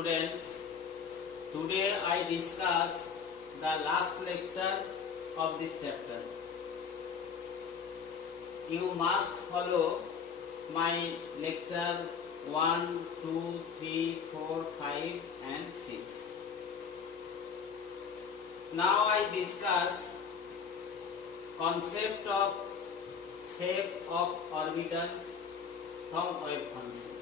students. Today I discuss the last lecture of this chapter. You must follow my lecture 1, 2, 3, 4, 5 and 6. Now I discuss concept of shape of orbitals from wave function.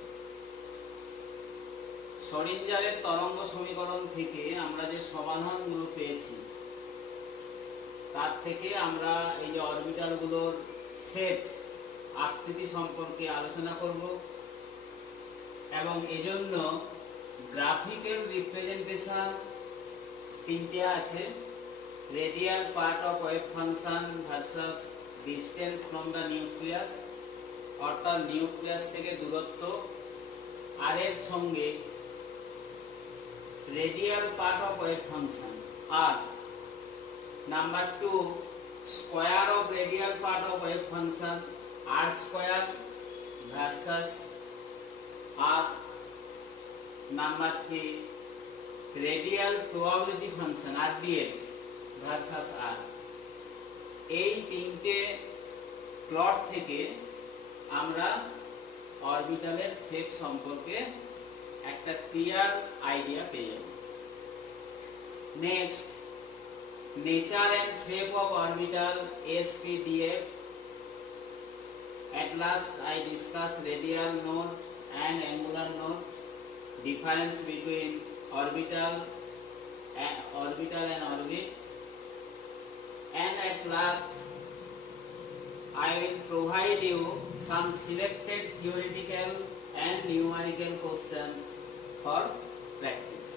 শরিঞ্জারের তরঙ্গ সমীকরণ থেকে আমরা যে সমাধানগুলো পেয়েছি তার থেকে আমরা এই যে অরবিটালগুলোর শেপ আকৃতি সম্পর্কে আলোচনা করব এবং এজন্য গ্রাফিক্যাল রিপ্রেজেন্টেশন তিনটে আছে। Radial part of wave function versus distance from the nucleus, অর্থাৎ নিউক্লিয়াস থেকে দূরত্ব, আর এর সঙ্গে radial part of wave function r. Number 2, square of radial part of wave function r square versus r. Number 3, radial probability function rdf versus r. এই তিনটে plot থেকে আমরা অরবিটালের শেপ সম্পর্কে একটা ক্লিয়ার আইডিয়া পেয়ে যাব। Next, nature and shape of orbital SPDF. At last I discuss radial node and angular node, difference between orbital and orbit, and at last I will provide you some selected theoretical and numerical questions for practice.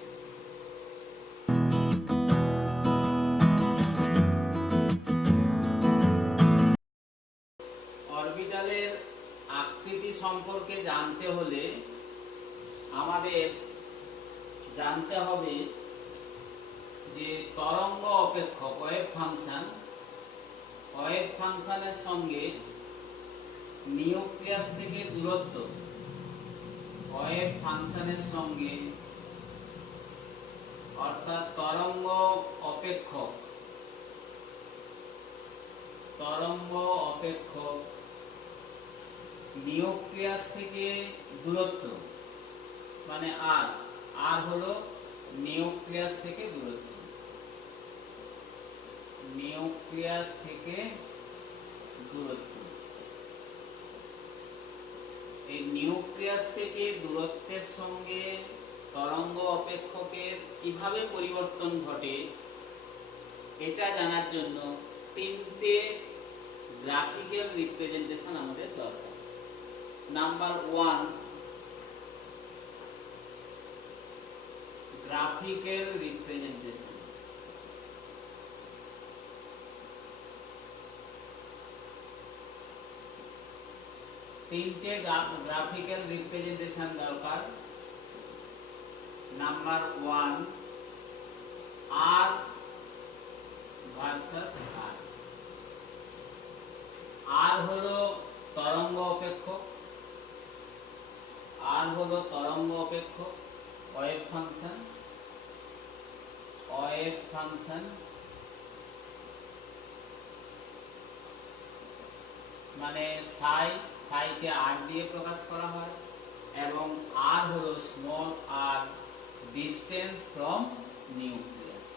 অরবিটালের আকৃতি সম্পর্কে জানতে হলে আমাদের জানতে হবে যে তরঙ্গ অপেক্ষক ওয়েভ ফাংশনের সঙ্গে নিউক্লিয়াস থেকে দূরত্ব, ওয়েভ ফাংশনের সঙ্গে অর্থাৎ তরঙ্গ অপেক্ষক নিউক্লিয়াস থেকে দূরত্ব মানে আর হলো নিউক্লিয়াস থেকে দূরত্ব, এই নিউক্লিয়াস থেকে দূরত্বের সঙ্গে তরঙ্গ অপেক্ষকের কিভাবে পরিবর্তন ঘটে এটা জানার জন্য তিনটে গ্রাফিক্যাল রিপ্রেজেন্টেশন আমাদের দরকার। Number 1, graphical representation. তিনটে গ্রাফিক্যাল রিপ্রেজেন্টেশন দরকার। নাম্বার 1, আর ভার্সাস আর হলো তরঙ্গ অপেক্ষক, ওয়েভ ফাংশন মানে সাইকে আর দিয়ে প্রকাশ করা হয়, এবং আর হলো small r distance from nucleus,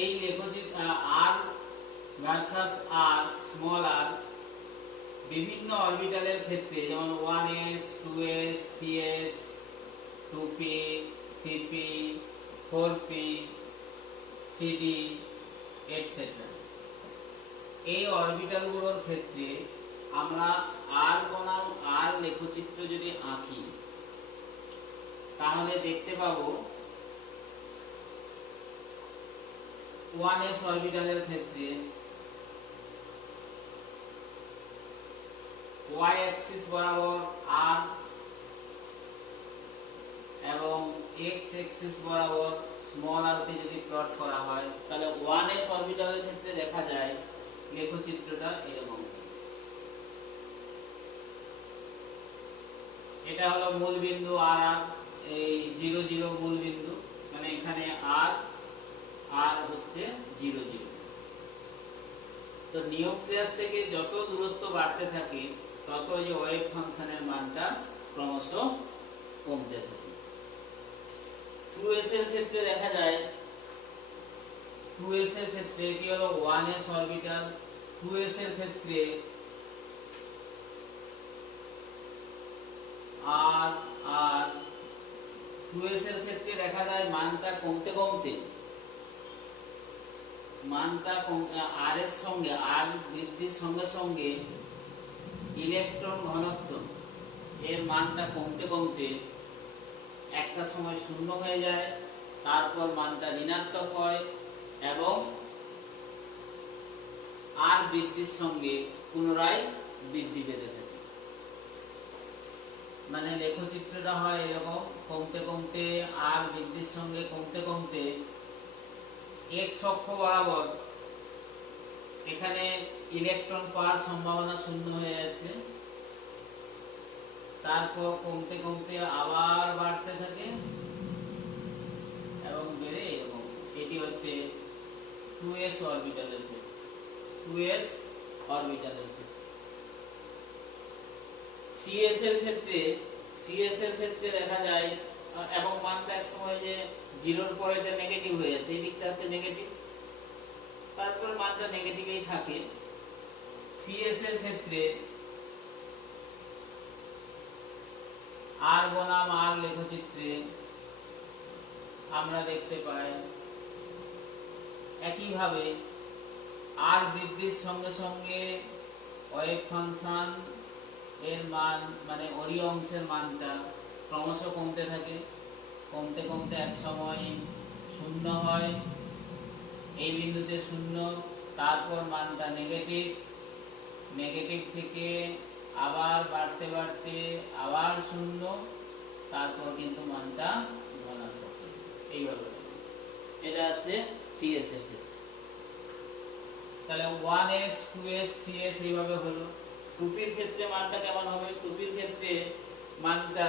এই লেখচিত্র আর ভার্সাস আর স্মল আর বিভিন্ন অরবিটালের ক্ষেত্রে, যেমন 1s 2s 3s 2p 3p 4p 3d etcetera, এই অরবিটালগুলোর ক্ষেত্রে আমরা আর বনাম আর লেখচিত্র যদি আঁকি তাহলে দেখতে পাবো 1s অরবিটালের ক্ষেত্রে y অ্যাক্সিস বরাবর r এবং এক্স অ্যাক্সিস বরাবর স্মল আর কে যদি প্লট করা হয় তাহলে 1s অরবিটালের ক্ষেত্রে দেখা যায় লেখচিত্রটা এরকম। এটা হলো মূল বিন্দু আর আর, এই 0 0 মূল বিন্দু, মানে এখানে আর আর হচ্ছে 0 0। তো নিউক্লিয়াস থেকে যত দূরত্ব বাড়তে থাকে তত যে ওয়েভ ফাংশনের মানটা ক্রমশ কমতে থাকে। 2s এর ক্ষেত্রে দেখা যায়, 2s এর ক্ষেত্রে এটি হলো 1s অরবিটাল। 2s এর ক্ষেত্রে আর আর 2s এর ক্ষেত্রে দেখা যায় মানটা কমতে কমতে, আর এর সঙ্গে, আর বৃদ্ধির সঙ্গে সঙ্গে ইলেকট্রন ঘনত্ব এর মানটা কমতে কমতে একটা সময় শূন্য হয়ে যায়, তারপর মানটা ঋণাত্মক হয় এবং আর বৃদ্ধির সঙ্গে পুনরায় বৃদ্ধি পেতে থাকে। মানে লেখচিত্রটা হয় এরকম, কমতে কমতে আর বৃদ্ধির সঙ্গে কমতে কমতে এক্স অক্ষ বরাবর এখানে ইলেকট্রন পাওয়ার সম্ভাবনা শূন্য হয়ে যাচ্ছে, তারপর কমতে কমতে আবার বাড়তে থাকে এবং বেড়ে এরকম। এটি হচ্ছে 2s অরবিটালের ক্ষেত্রে। 2s অরবিটালের ক্ষেত্রে 3s এর ক্ষেত্রে, 3s এর ক্ষেত্রে দেখা যায় এবং মানটা এক সময় যে 0 এর পরে এটা নেগেটিভ হয়ে যাচ্ছে, এই দিকটা হচ্ছে নেগেটিভ, তারপর মানটা নেগেটিভই থাকে। 3s এর ক্ষেত্রে আর বনাম আর লেখচিত্রে আমরা দেখতে পাই একইভাবে আর বৃদ্ধির সঙ্গে সঙ্গে ওয়েভ ফাংশন এর মান, মানে ওই অংশের মানটা ক্রমশ কমতে থাকে, কমতে কমতে এক সময় শূন্য হয়, এই বিন্দুতে শূন্য, তারপর মানটা নেগেটিভ, নেগেটিভ থেকে আবার বাড়তে বাড়তে আবার শূন্য, তারপর কিন্তু মানটা ধনাত্মক। এইভাবে এটা হচ্ছে 3s এর ক্ষেত্রে। তাহলে 1s 2s 3s এইভাবে হলো। 2p এর ক্ষেত্রে মানটা কেমন হবে? 2p এর ক্ষেত্রে মানটা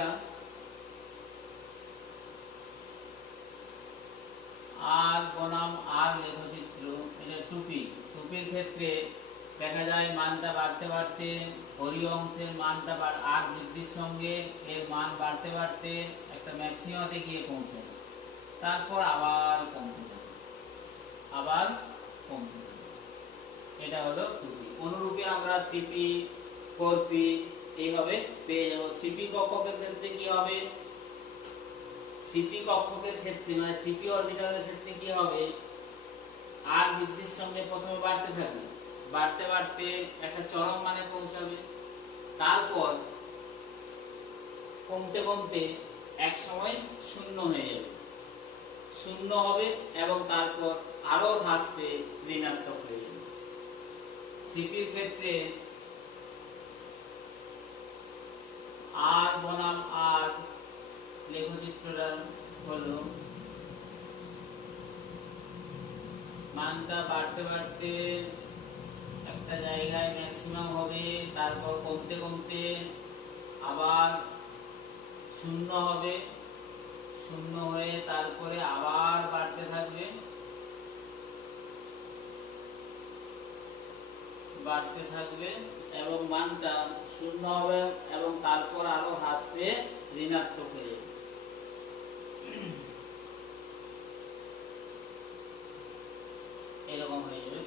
আর বনাম আর লেখচিত্র, এটা 2p। 2p এর ক্ষেত্রে দেখা যায় মানটা বাড়তে বাড়তে হরি অংশের মানটা আর বৃদ্ধির সঙ্গে এর মান বাড়তে বাড়তে একটা ম্যাক্সিমামে গিয়ে পৌঁছায়, তারপর আবার কমতে থাকে, আবার কমতে থাকে। এটা হলো 2p। অনুরূপে আমরা 3p 4p এইভাবে পেয়ে যাব। 3p কক্ষকের ক্ষেত্রে কি হবে? 3p কক্ষকের ক্ষেত্রে মানে 3p অরবিটালের ক্ষেত্রে কি হবে? আর বৃদ্ধির সঙ্গে প্রথমে বাড়তে থাকবে, বাড়তে বাড়তে একটা চরম মানে পৌঁছাবে, তারপর কমতে কমতে এক সময় শূন্য হয়ে যাবে, শূন্য হবে এবং তারপর আরো হ্রাস পেয়ে ঋণাত্মক হয়ে যাবে। 3p এর ক্ষেত্রে আর বনাম আর লেখচিত্রটা হলো মানটা বাড়তে বাড়তে একটা জায়গায় ম্যাক্সিমাম হবে, তারপর কমতে কমতে আবার শূন্য হবে, শূন্য হয়ে তারপরে আবার বাড়তে থাকবে, বাড়তে থাকবে এবং মানটা শূন্য হবে এবং তারপর আরো হ্রাস পেয়ে ঋণাত্মক হয়ে যাবে। এরকম হয়ে যাবে।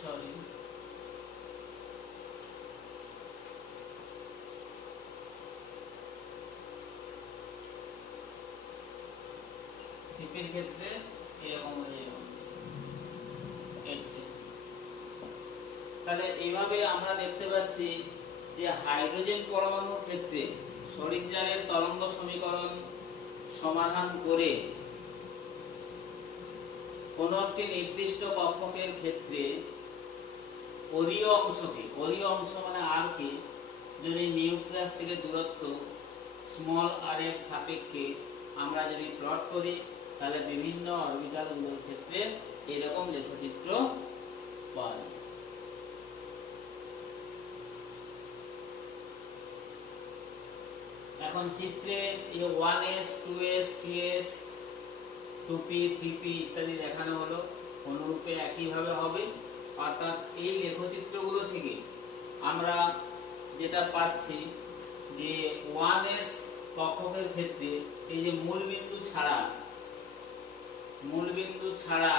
সরি, সিপির ক্ষেত্রে এরকম হয়ে যাবে। তাহলে এইভাবে আমরা দেখতে পাচ্ছি যে হাইড্রোজেন পরমাণুর ক্ষেত্রে শরিকজালের তরঙ্গ সমীকরণ সমাধান করে কোন একটি নির্দিষ্ট কক্ষকের ক্ষেত্রে অরীয় অংশকে, অরীয় অংশ মানে আর কে যদি নিউক্লিয়াস থেকে দূরত্ব স্মল আর এর সাপেক্ষে আমরা যদি প্লট করি, তাহলে বিভিন্ন অরবিটাল গুলোর ক্ষেত্রে এরকম লেখচিত্র পাওয়া যায়। এখন চিত্রে এই 1s 2s 3s 2p 3p ইত্যাদি দেখানো হলো, অনুরূপে একইভাবে হবে। অর্থাৎ এই লেখচিত্রগুলো থেকে আমরা যেটা পাচ্ছি যে 1s কক্ষকের ক্ষেত্রে এই যে মূলবিন্দু ছাড়া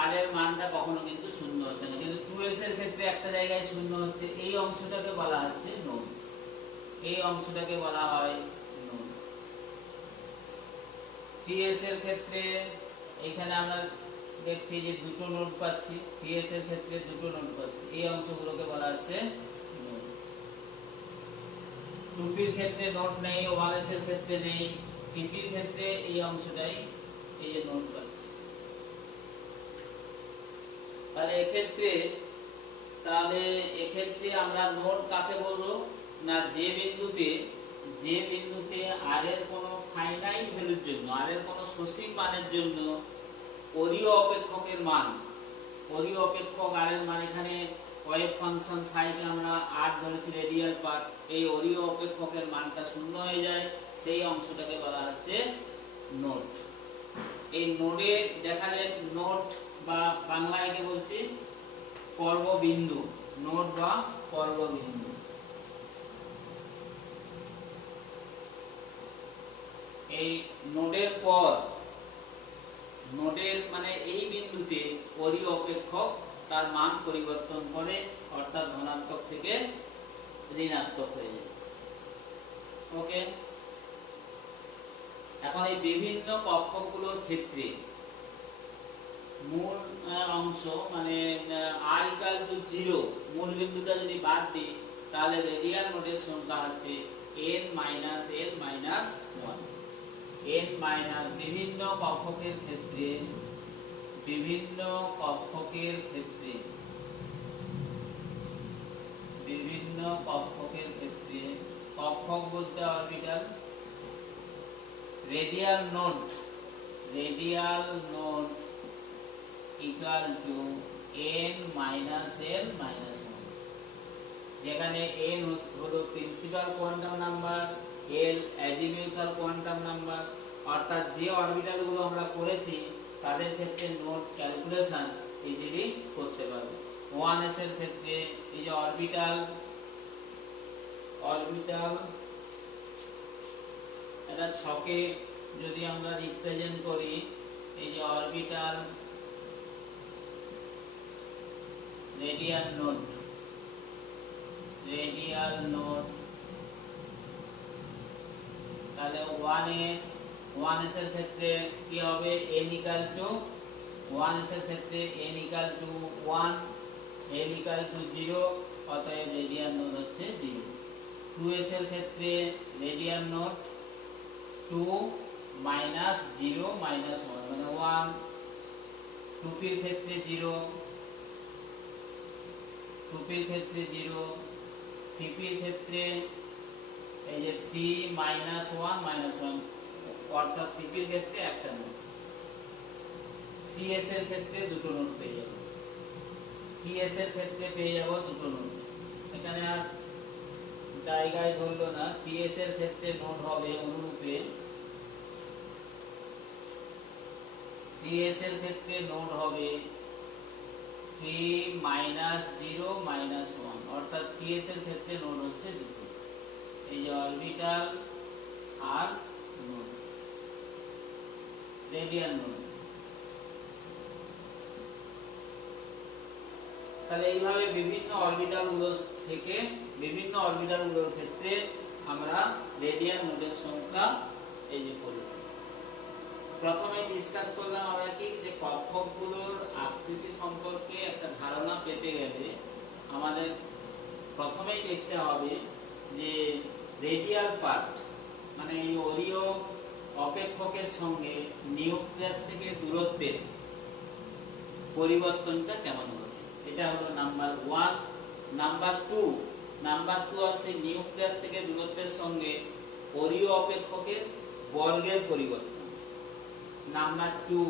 আর এর মানটা কখনো কিন্তু শূন্য হচ্ছে না, কিন্তু 2s এর ক্ষেত্রে একটা জায়গায় শূন্য হচ্ছে, এই অংশটাকে বলা হচ্ছে নোড, এই অংশটাকে বলা হয় নোড। 3s এর ক্ষেত্রে এখানে আমরা দেখছি যে দুটো নোড পাচ্ছি, 3s এর ক্ষেত্রে দুটো নোড পাচ্ছি, এই অংশগুলোকে বলা হচ্ছে নোড। 2p এর ক্ষেত্রে নোড নেই, 1s এর ক্ষেত্রে নেই, 3p এর ক্ষেত্রে এই অংশটাই এই যে নোড পাচ্ছি। তাহলে আমরা নোড কাকে বলবো না, যে বিন্দুতে আর এর কোনো ফাইনাইট ভ্যালুর জন্য, আর এর কোনো সসীম মানের জন্য অরীয় অপেক্ষকের মান, অরীয় অপেক্ষক আর এর মান, এখানে ওয়েভ ফাংশন সাইকে আমরা আর ধরেছি রেডিয়াল পার্ট, এই অরীয় অপেক্ষকের মানটা শূন্য হয়ে যায়, সেই অংশটাকে বলা হচ্ছে নোড। এই নোডে দেখা যায় নোড বা বাংলায় কে বলছি পর্ববিন্দু, নোড বা পর্ববিন্দু। এই নোডের পর, নোডের মানে এই বিন্দুতে অরীয় অপেক্ষক তার মান পরিবর্তন করে, অর্থাৎ ধনাত্মক থেকে ঋণাত্মক হয়ে যায়। ওকে, এখন এই বিভিন্ন কক্ষকগুলোর ক্ষেত্রে মূল অংশ মানে r = 0, মূল বিন্দুটা যদি বাদ দিই, তাহলে রেডিয়াল নোডের সংখ্যা হচ্ছে n - l - 1। বিভিন্ন কক্ষকের ক্ষেত্রে কক্ষক বলতে orbital, radial node equal to n - l - 1, যেখানে n হলো principal quantum number, l azimuthal quantum number. অর্থাৎ যে অরবিটাল গুলো আমরা করেছি তাদের ক্ষেত্রে নোড ক্যালকুলেশন ইজিলি করতে পারবো। 1s এর ক্ষেত্রে এই যে অরবিটাল এটা ছকে যদি আমরা রিপ্রেজেন্ট করি, এই যে অরবিটাল রেডিয়াল নোড, তাহলে 1s এর ক্ষেত্রে কি হবে, n = 1s এর ক্ষেত্রে n = 1, l = 0, অতএব রেডিয়াল নোড হচ্ছে 0। 2s এর ক্ষেত্রে রেডিয়াল নোড 2 - 0 - 1 মানে 1। 2p এর ক্ষেত্রে 0, 2p এর ক্ষেত্রে 0, 3p এর ক্ষেত্রে এই যে 3 - 1 - 1, অর্থাৎ 3p এর ক্ষেত্রে একটা নোড। 3s এর ক্ষেত্রে দুটো নোড পেয়ে যাব, 3s এর ক্ষেত্রে পেয়ে যাব দুটো নোড, এখানে আর জায়গায় ধরলো না। 3s এর ক্ষেত্রে নোড হবে অনুরূপে, 3s এর ক্ষেত্রে নোড হবে 3 - 0 - 1, অর্থাৎ 3s এর ক্ষেত্রে নোড হচ্ছে দুটো, এই যে অরবিটাল আর নোড, রেডিয়াল নোড। তাহলে এইভাবে বিভিন্ন অরবিটালগুলোর ক্ষেত্রে আমরা রেডিয়াল নোডের সংখ্যা এই যে করব। প্রথমে ডিসকাস করলাম আমরা কি, যে কক্ষকগুলোর আকৃতি সম্পর্কে একটা ধারণা পেতে গেলে আমাদের প্রথমেই দেখতে হবে যে রেডিয়াল পার্ট মানে এই অরীয় অপেক্ষকের সঙ্গে নিউক্লিয়াস থেকে দূরত্বের পরিবর্তনটা কেমন হবে। এটা হলো নাম্বার 1। নাম্বার 2 আছে নিউক্লিয়াস থেকে দূরত্বের সঙ্গে পরীয় অপেক্ষকের বর্গের পরিবর্তন। নাম্বার 2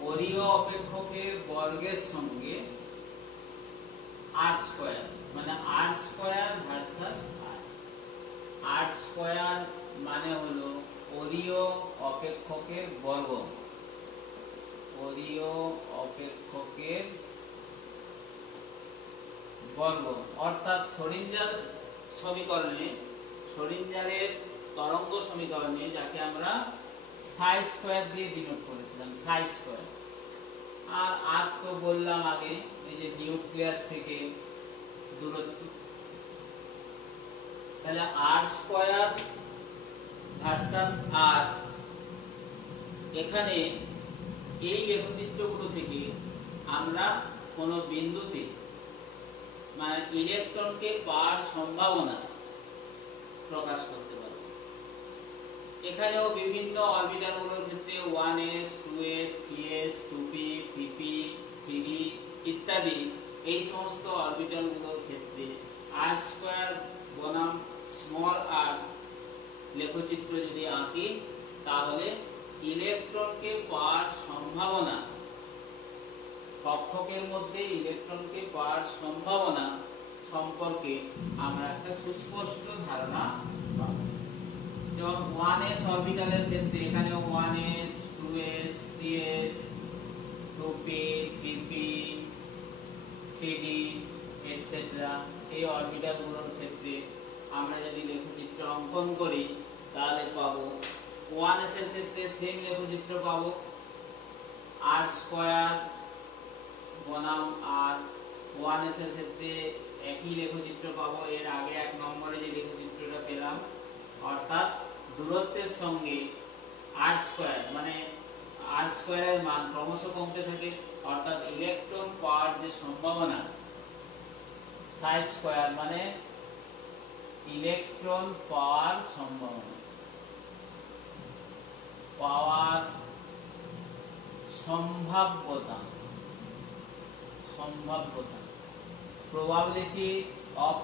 পরীয় অপেক্ষকের বর্গের সঙ্গে r স্কয়ার, মানে r square versus r square মানে হলো পরীয় অপেক্ষকের বর্গ, পরীয় অপেক্ষকের বর্গ। অর্থাৎ শরীরজালের তরঙ্গ সমীকরণে যাকে আমরা সাই স্কয়ার দিয়ে ডিনোট করেছিলাম, সাই স্কয়ার। আর তো বললাম আগে, এই যে নিউক্লিয়াস থেকে দূরত্ব, তাহলে r স্কয়ার ভার্সাস r। এখানে এই লেখচিত্রগুলো থেকে আমরা কোন বিন্দুতে মানে ইলেকট্রনকে পাওয়ার সম্ভাবনা প্রকাশ করতে পারব। এখানেও বিভিন্ন অরবিটালগুলোর ক্ষেত্রে 1s 2s 3s 2p 3p 3d ইত্যাদি এই সমস্ত অরবিটালগুলোর ক্ষেত্রে r স্কয়ার বনাম স্মল r লেখচিত্র যদি আঁকি, তাহলে ইলেকট্রনকে পাওয়ার সম্ভাবনা, কক্ষকের মধ্যে ইলেকট্রনকে পাওয়ার সম্ভাবনা সম্পর্কে আমরা একটা সুস্পষ্ট ধারণা পাব। যেমন 1s অরবিটালের ক্ষেত্রে এখানে 1s 2s 3s 2p 3p 3d etcetera এই অরবিটালগুলোর ক্ষেত্রে আমরা যদি লেখচিত্র অঙ্কন করি তাহলে পাবো 1s এর ক্ষেত্রে সেম লেখচিত্র পাবো, r স্কয়ার বনাম r। 1s এর ক্ষেত্রে একই লেখচিত্র পাবো, এর আগে 1 নম্বরে যে লেখচিত্রটা পেলাম, অর্থাৎ দূরত্বের সঙ্গে r স্কয়ার, মানে r স্কয়ারের মান ক্রমশ কমতে থাকে, অর্থাৎ ইলেকট্রন পাওয়ার যে সম্ভাবনা সাই স্কয়ার মানে ইলেকট্রন পাওয়ার সম্ভাবনা, পাওয়ার সম্ভাব্যতা, probability of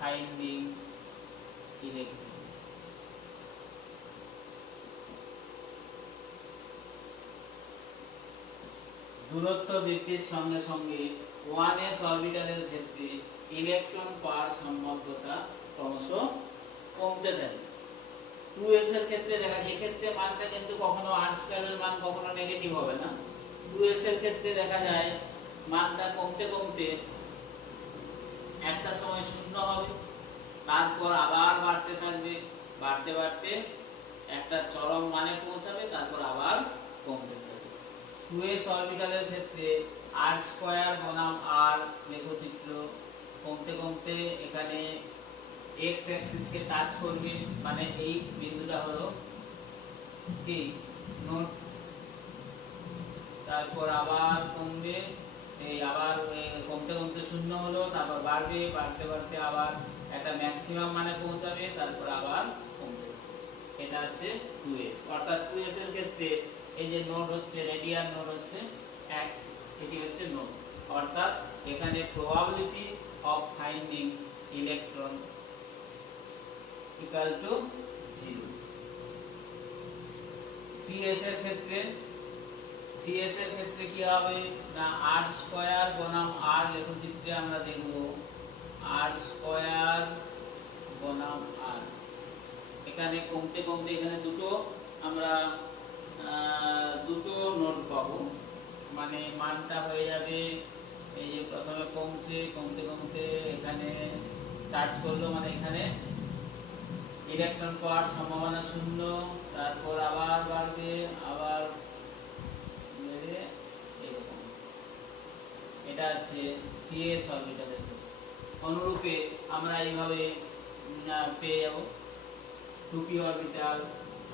finding electron। দূরত্ব বৃদ্ধির সঙ্গে সঙ্গে 1s অরবিটালের ক্ষেত্রে ইলেকট্রন পাওয়ার সম্ভাব্যতা ক্রমশ কমতে থাকে। 2s এর ক্ষেত্রে দেখা যায়, এক্ষেত্রে মানটা কিন্তু কখনো r স্কয়ারের মান কখনো নেগেটিভ হবে না। 2s এর ক্ষেত্রে দেখা যায় মানটা কমতে কমতে একটা সময় শূন্য হবে, তারপর আবার বাড়তে থাকবে, বাড়তে বাড়তে একটা চরম মানে পৌঁছাবে, তারপর আবার কমতে থাকবে। 2s অরবিটালের ক্ষেত্রে r স্কয়ার বনাম r লেখচিত্র কমতে কমতে এখানে x অ্যাক্সিস কে টাচ করবে, মানে এই বিন্দুটা হলো কি নোট, তারপর আবার কমবে, এই আবার কমতে কমতে শূন্য হলো, তারপর বাড়বে, বাড়তে বাড়তে আবার একটা ম্যাক্সিমাম মানে পৌঁছাবে, তারপর আবার কমবে। এটা হচ্ছে 2s। অর্থাৎ 2s এর ক্ষেত্রে এই যে নোড হচ্ছে রেডিয়াল নোড হচ্ছে 1, এটি হচ্ছে নোড। অর্থাৎ এখানে probability of finding electron equal to 0। 3s এর ক্ষেত্রে কি হবে না, r স্কয়ার বনাম r লেখচিত্রে আমরা দেখব r স্কয়ার বনাম r। এখানে কমতে কমতে এখানে আমরা দুটো নোড পাবো, মানে মানটা হয়ে যাবে এই যে প্রথমে কমছে, কমতে কমতে এখানে টাচ করলো, মানে এখানে ইলেকট্রন পাওয়ার সম্ভাবনা শূন্য, তারপর আবার বাড়বে, আবার বেড়ে এরকম। এটা হচ্ছে 3s অরবিটালের ক্ষেত্রে। অনুরূপে আমরা এইভাবে পেয়ে যাব 2p অরবিটাল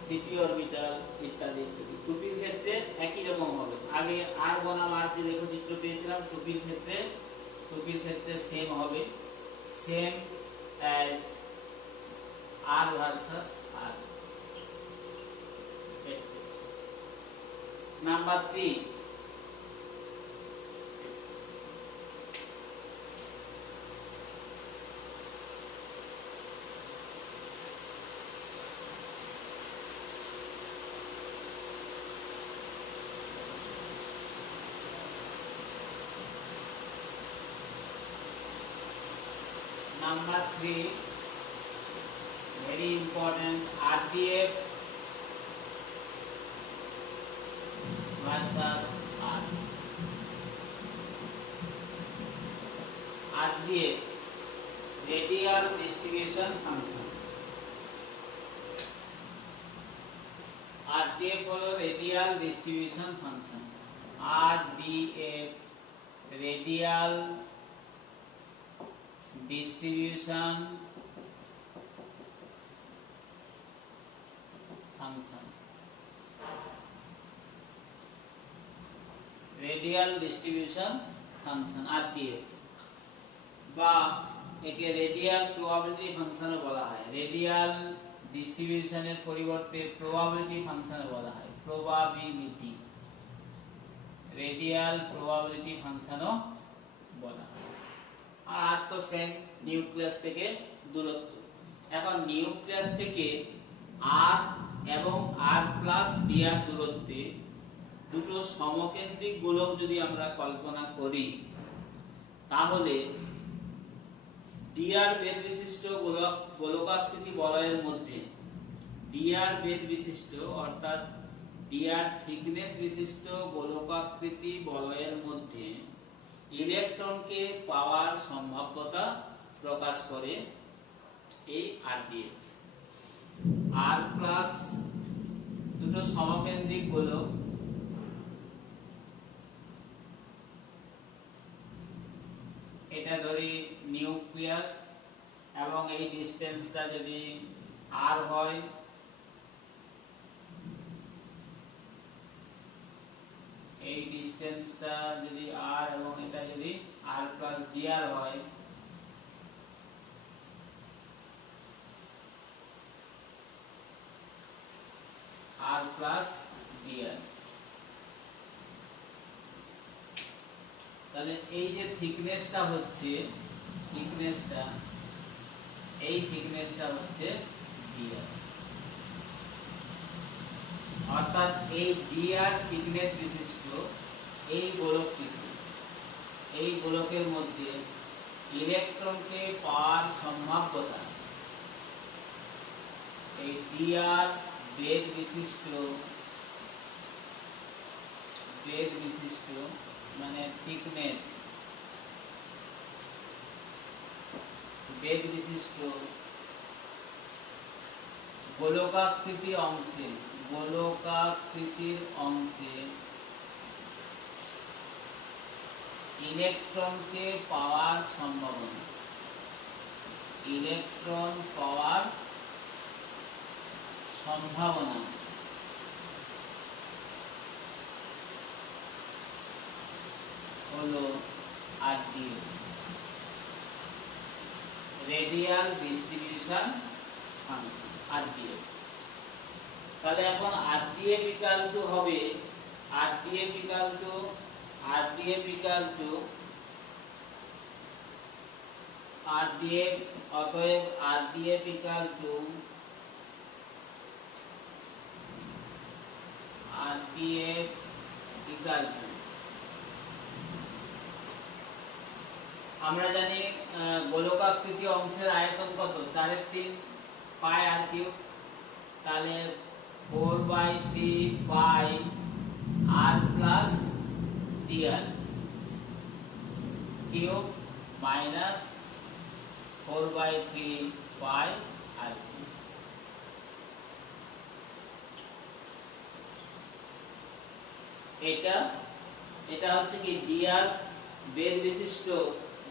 3p অরবিটাল ইত্যাদি ইত্যাদি। 2p এর ক্ষেত্রে একই রকম হবে। আগে r বনাম r যে লেখচিত্র পেয়েছিলাম 2p এর ক্ষেত্রে সেম হবে, same as r versus r। Number 3, number 3 very important, RDF versus R। RDF radial distribution function, RDF হলো radial distribution function, RDF radial distribution function, radial distribution function RDF, বা একে radial probability ফাংশনও বলা হয়। Radial ডিস্ট্রিবিউশনের পরিবর্তে probability ফাংশনও বলা হয়, probability, radial probability ফাংশনও বলা হয়। আর তো সেম, নিউক্লিয়াস থেকে দূরত্ব। এখন নিউক্লিয়াস থেকে r এবং r প্লাস dr দূরত্বে দুটো সমকেন্দ্রিক গোলক যদি আমরা কল্পনা করি, তাহলে dr বেধ বিশিষ্ট গোলকাকৃতি বলয়ের মধ্যে, dr বেধ বিশিষ্ট অর্থাৎ dr থিকনেস বিশিষ্ট গোলকাকৃতি বলয়ের মধ্যে ইলেকট্রনকে পাওয়ার সম্ভাব্যতা প্রকাশ করে এই RDF। r প্লাস দুটো সমকেন্দ্রিক গোলক, এটা ধরি নিউক্লিয়াস, এবং এই ডিসটেন্সটা যদি r হয়, এই ডিসটেন্সটা যদি r এবং এটা যদি r প্লাস dr হয়, r প্লাস dr, তাহলে এই যে থিকনেসটা হচ্ছে, এই থিকনেসটা হচ্ছে dr, অর্থাৎ এই dr থিকনেস বিশিষ্ট এই গোলকটিতে, এই গোলকের মধ্যে ইলেকট্রনকে পাওয়ার সম্ভাব্যতা, এই dr বেধ বিশিষ্ট মানে থিকনেস, বেধ বিশিষ্ট গোলকাকৃতির অংশে ইলেকট্রনকে পাওয়ার সম্ভাবনা, ইলেকট্রন পাওয়ার সম্ভাবনা হলো RDF, radial distribution function RDF। তাহলে এখন RDF ইকুয়াল টু হবে, RDF ইকুয়াল টু RDF, অতএব RDF ইকুয়াল টু আমরা জানি গোলকাকৃতি অংশের আয়তন কত, 4/3 পাই r3, তাহলে 4/3 পাই r plus dr cube minus 4/3 পাই r3। এটা হচ্ছে কি dr বেধ বিশিষ্ট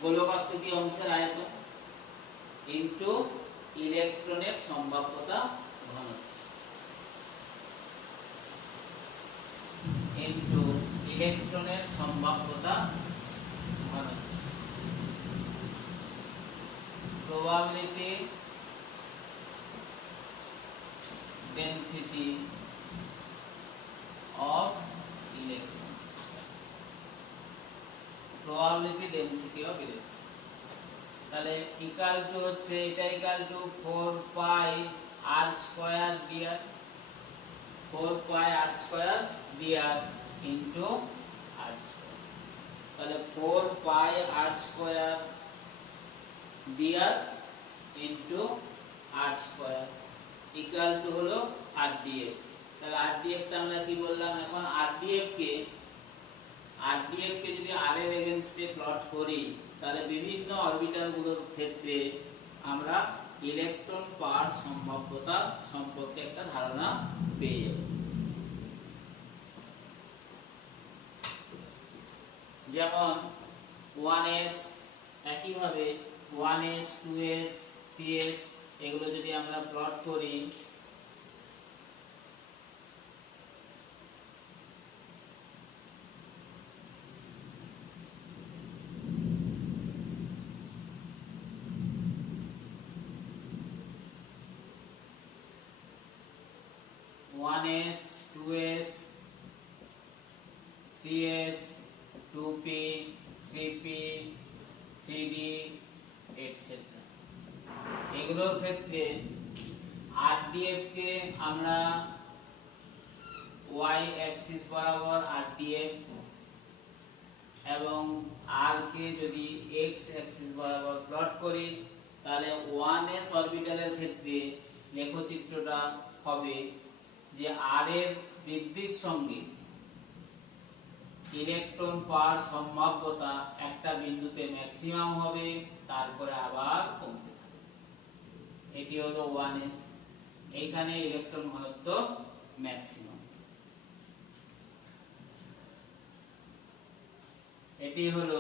গোলকাকৃতি অংশের আয়তন ইনটু ইলেকট্রনের সম্ভাব্যতা ঘনত্ব ইনটু ইলেকট্রনের সম্ভাব্যতা ঘনত্ব probability density of electron probability density of electron তাহলে ইকুয়াল টু হচ্ছে এটা equal to 4 pi r square dr 4 pi r square dr into r square তাহলে 4 পাই r square dr into r square equal to হলো rdf তাহলে rdf টা আমরা কি বললাম এখন rdf কে যদি r এর এগেইনস্টে প্লট করি তাহলে বিভিন্ন অরবিটাল গুলোর ক্ষেত্রে আমরা ইলেকট্রন পাওয়ার সম্ভাব্যতা সম্পর্কে একটা ধারণা পেয়ে যাব যেমন 1s একইভাবে 1s 2s 3s এগুলো যদি আমরা প্লট করি one s 2s 3s 2p 3p 3d etc এগুলোর ক্ষেত্রে rdf কে আমরা y অ্যাক্সিস বরাবর rdf এবং r কে যদি x অ্যাক্সিস বরাবর প্লট করি তাহলে 1s অরবিটালের ক্ষেত্রে লেখচিত্রটা হবে যে r এর বৃদ্ধির সঙ্গে ইলেকট্রন পাওয়ার সম্ভাব্যতা একটা বিন্দুতে ম্যাক্সিমাম হবে তারপরে আবার কমতে থাকবে এটি হলো 1s এইখানে ইলেকট্রন ঘনত্ব ম্যাক্সিমাম এটি হলো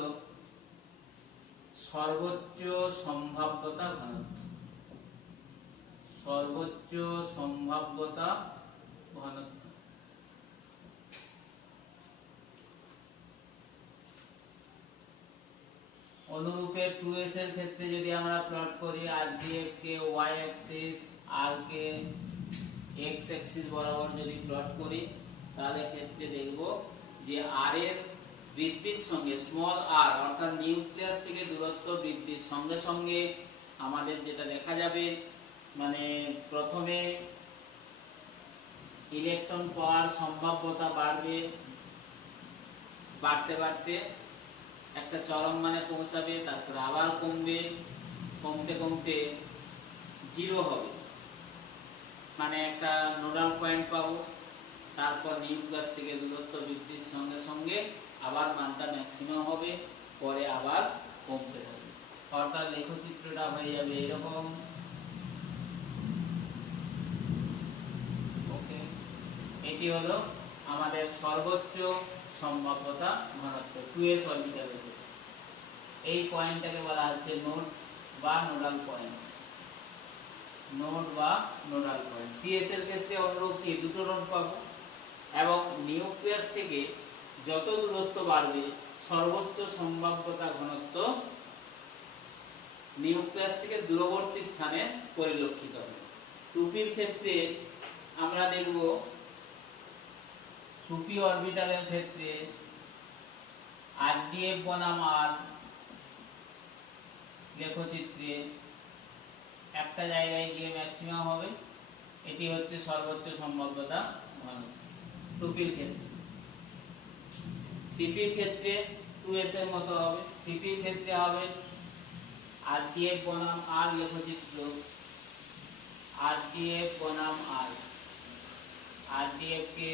সর্বোচ্চ সম্ভাব্যতা ঘনত্ব সর্বোচ্চ সম্ভাব্যতা ঘনত্ব অনুরূপে 2s এর ক্ষেত্রে যদি আমরা প্লট করি rdf কে y অ্যাক্সিস r কে x অ্যাক্সিস বরাবর যদি প্লট করি তাহলে ক্ষেত্রে দেখব যে r এর বৃদ্ধির সঙ্গে স্মল r অর্থাৎ নিউক্লিয়াস থেকে দূরত্ব বৃদ্ধির সঙ্গে সঙ্গে আমাদের যেটা দেখা যাবে মানে প্রথমে ইলেকট্রন পাওয়ার সম্ভাব্যতা বাড়তে বাড়তে একটা চরম মানে পৌঁছাবে তারপর আবার কমবে কমতে কমতে জিরো হবে মানে একটা নোডাল পয়েন্ট পাবো তারপর নিউক্লিয়াস থেকে দূরত্ব বৃদ্ধির সঙ্গে সঙ্গে আবার মানটা ম্যাক্সিমাম হবে পরে আবার কমতে থাকবে অর্থাৎ লেখচিত্রটা হয়ে যাবে এরকম ওকে এটি হলো আমাদের সর্বোচ্চ সম্ভাব্যতা ঘনত্ব 2s অরবিটালের এই পয়েন্টটাকে বলা হচ্ছে নোড বা নোডাল পয়েন্ট নোড বা নোডাল পয়েন্ট 3s এর ক্ষেত্রে অনুরূপ কি দুটো নোড পাবো এবং নিউক্লিয়াস থেকে যত দূরত্ব বাড়বে সর্বোচ্চ সম্ভাব্যতা ঘনত্ব নিউক্লিয়াস থেকে দূরবর্তী স্থানে পরিলক্ষিত হবে 2p এর ক্ষেত্রে আমরা দেখব 2p অরবিটালের ক্ষেত্রে rdf বনাম r লেখচিত্রে একটা জায়গায় গিয়ে ম্যাক্সিমাম হবে এটি হচ্ছে সর্বোচ্চ সম্ভাব্যতা ঘনত্ব 2p এর ক্ষেত্রে 3p এর ক্ষেত্রে 2s এর মতো হবে 3p এর ক্ষেত্রে হবে rdf বনাম r লেখচিত্র rdf বনাম r rdf কে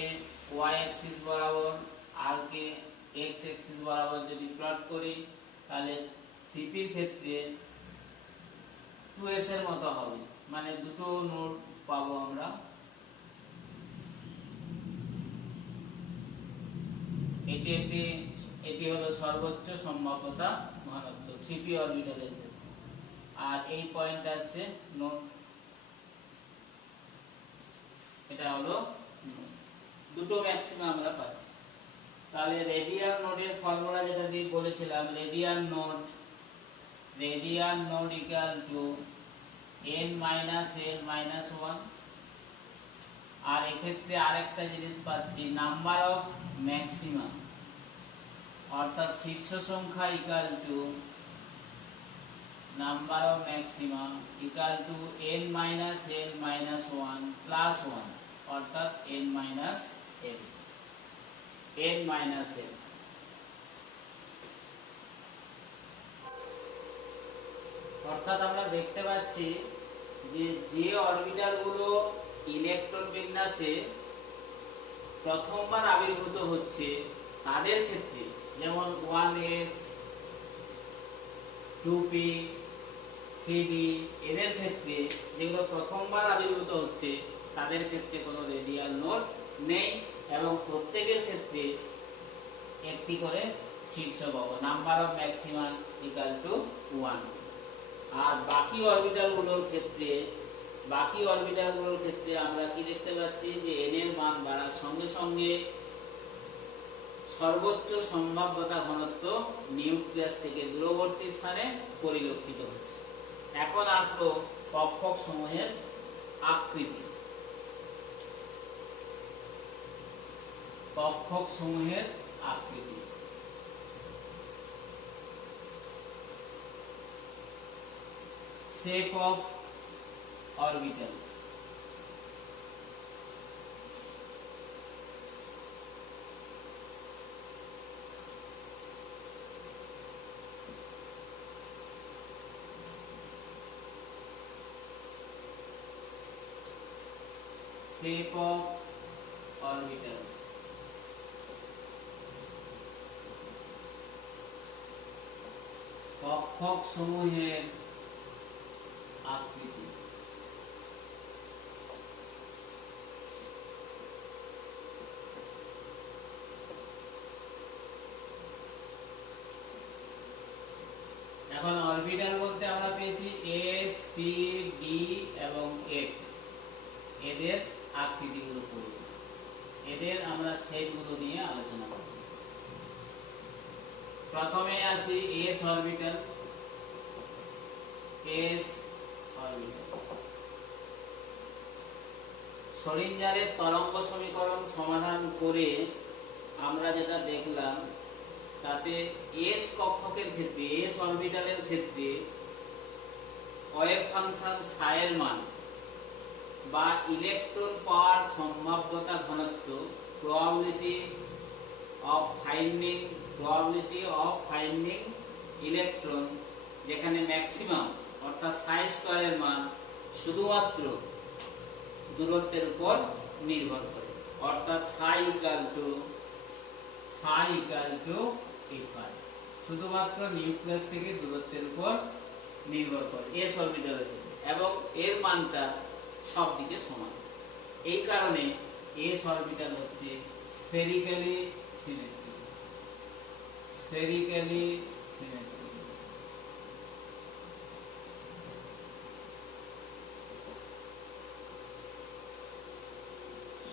y অ্যাক্সিস বরাবর r কে x অ্যাক্সিস বরাবর যদি প্লট করি তাহলে 3p এর ক্ষেত্রে 2s এর মতো হবে মানে দুটো নোড পাবো আমরা এটি হলো সর্বোচ্চ সম্ভাব্যতা ঘনত্ব 3p অরবিটালের ক্ষেত্রে। আর এই পয়েন্টটা হচ্ছে নোড, এটা হলো দুটো ম্যাক্সিমা আমরা পাচ্ছি। তাহলে রেডিয়াল নোডের ফর্মুলা যেটা দিয়ে বলেছিলাম, radial node equal two n minus l minus 1। আর এক্ষেত্রে আরেকটা জিনিস পাচ্ছি, নাম্বার অফ ম্যাক্সিমা, অর্থাৎ শীর্ষ সংখ্যা equal to number of maxima equal to n minus l minus 1 plus 1, অর্থাৎ n মাইনাস l। অর্থাৎ আমরা দেখতে পাচ্ছি যে অরবিটালগুলো ইলেকট্রন বিন্যাসে প্রথমবার আবির্ভূত হচ্ছে তাদের ক্ষেত্রে, যেমন 1s 2p 3d, এদের ক্ষেত্রে যেগুলো প্রথমবার আবির্ভূত হচ্ছে তাদের ক্ষেত্রে কোনো রেডিয়াল নোড নেই, এবং প্রত্যেকের ক্ষেত্রে একটি করে শীর্ষ পাবো, number of maxima equal to 1। আর বাকি অরবিটালগুলোর ক্ষেত্রে আমরা কি দেখতে পাচ্ছি যে n এর মান বাড়ার সঙ্গে সঙ্গে সর্বোচ্চ সম্ভাব্যতা ঘনত্ব নিউক্লিয়াস থেকে দূরবর্তী স্থানে পরিলক্ষিত হচ্ছে। এখন আসলো কক্ষক সমূহের আকৃতি। shape of orbitals। shape of orbitals, কক্ষক সমূহের আকৃতি। এখন অরবিটাল বলতে আমরা পেয়েছি s p d এবং f, এদের আকৃতিগুলো পড়ব, এদের আমরা সেটগুলো নিয়ে আলোচনা করব। প্রথমে আসি s অরবিটাল। শোডিঞ্জারের তরঙ্গ সমীকরণ সমাধান করে আমরা যেটা দেখলাম, তাতে s কক্ষকের ক্ষেত্রে, s অরবিটালের ক্ষেত্রে ওয়েভ ফাংশন psi এর মান বা ইলেকট্রন পাওয়ার সম্ভাব্যতা ঘনত্ব, probability of finding ইলেকট্রন, যেখানে ম্যাক্সিমাম অর্থাৎ psi স্কয়ারের মান শুধুমাত্র দূরত্বের উপর নির্ভর করে, অর্থাৎ psi equal to f(i), শুধুমাত্র নিউক্লিয়াস থেকে দূরত্বের উপর নির্ভর করে s অরবিটালের ক্ষেত্রে, এবং এর মানটা সব দিকে সমান। এই কারণে s অরবিটাল হচ্ছে স্ফেরিক্যালি সিমেট্রিক।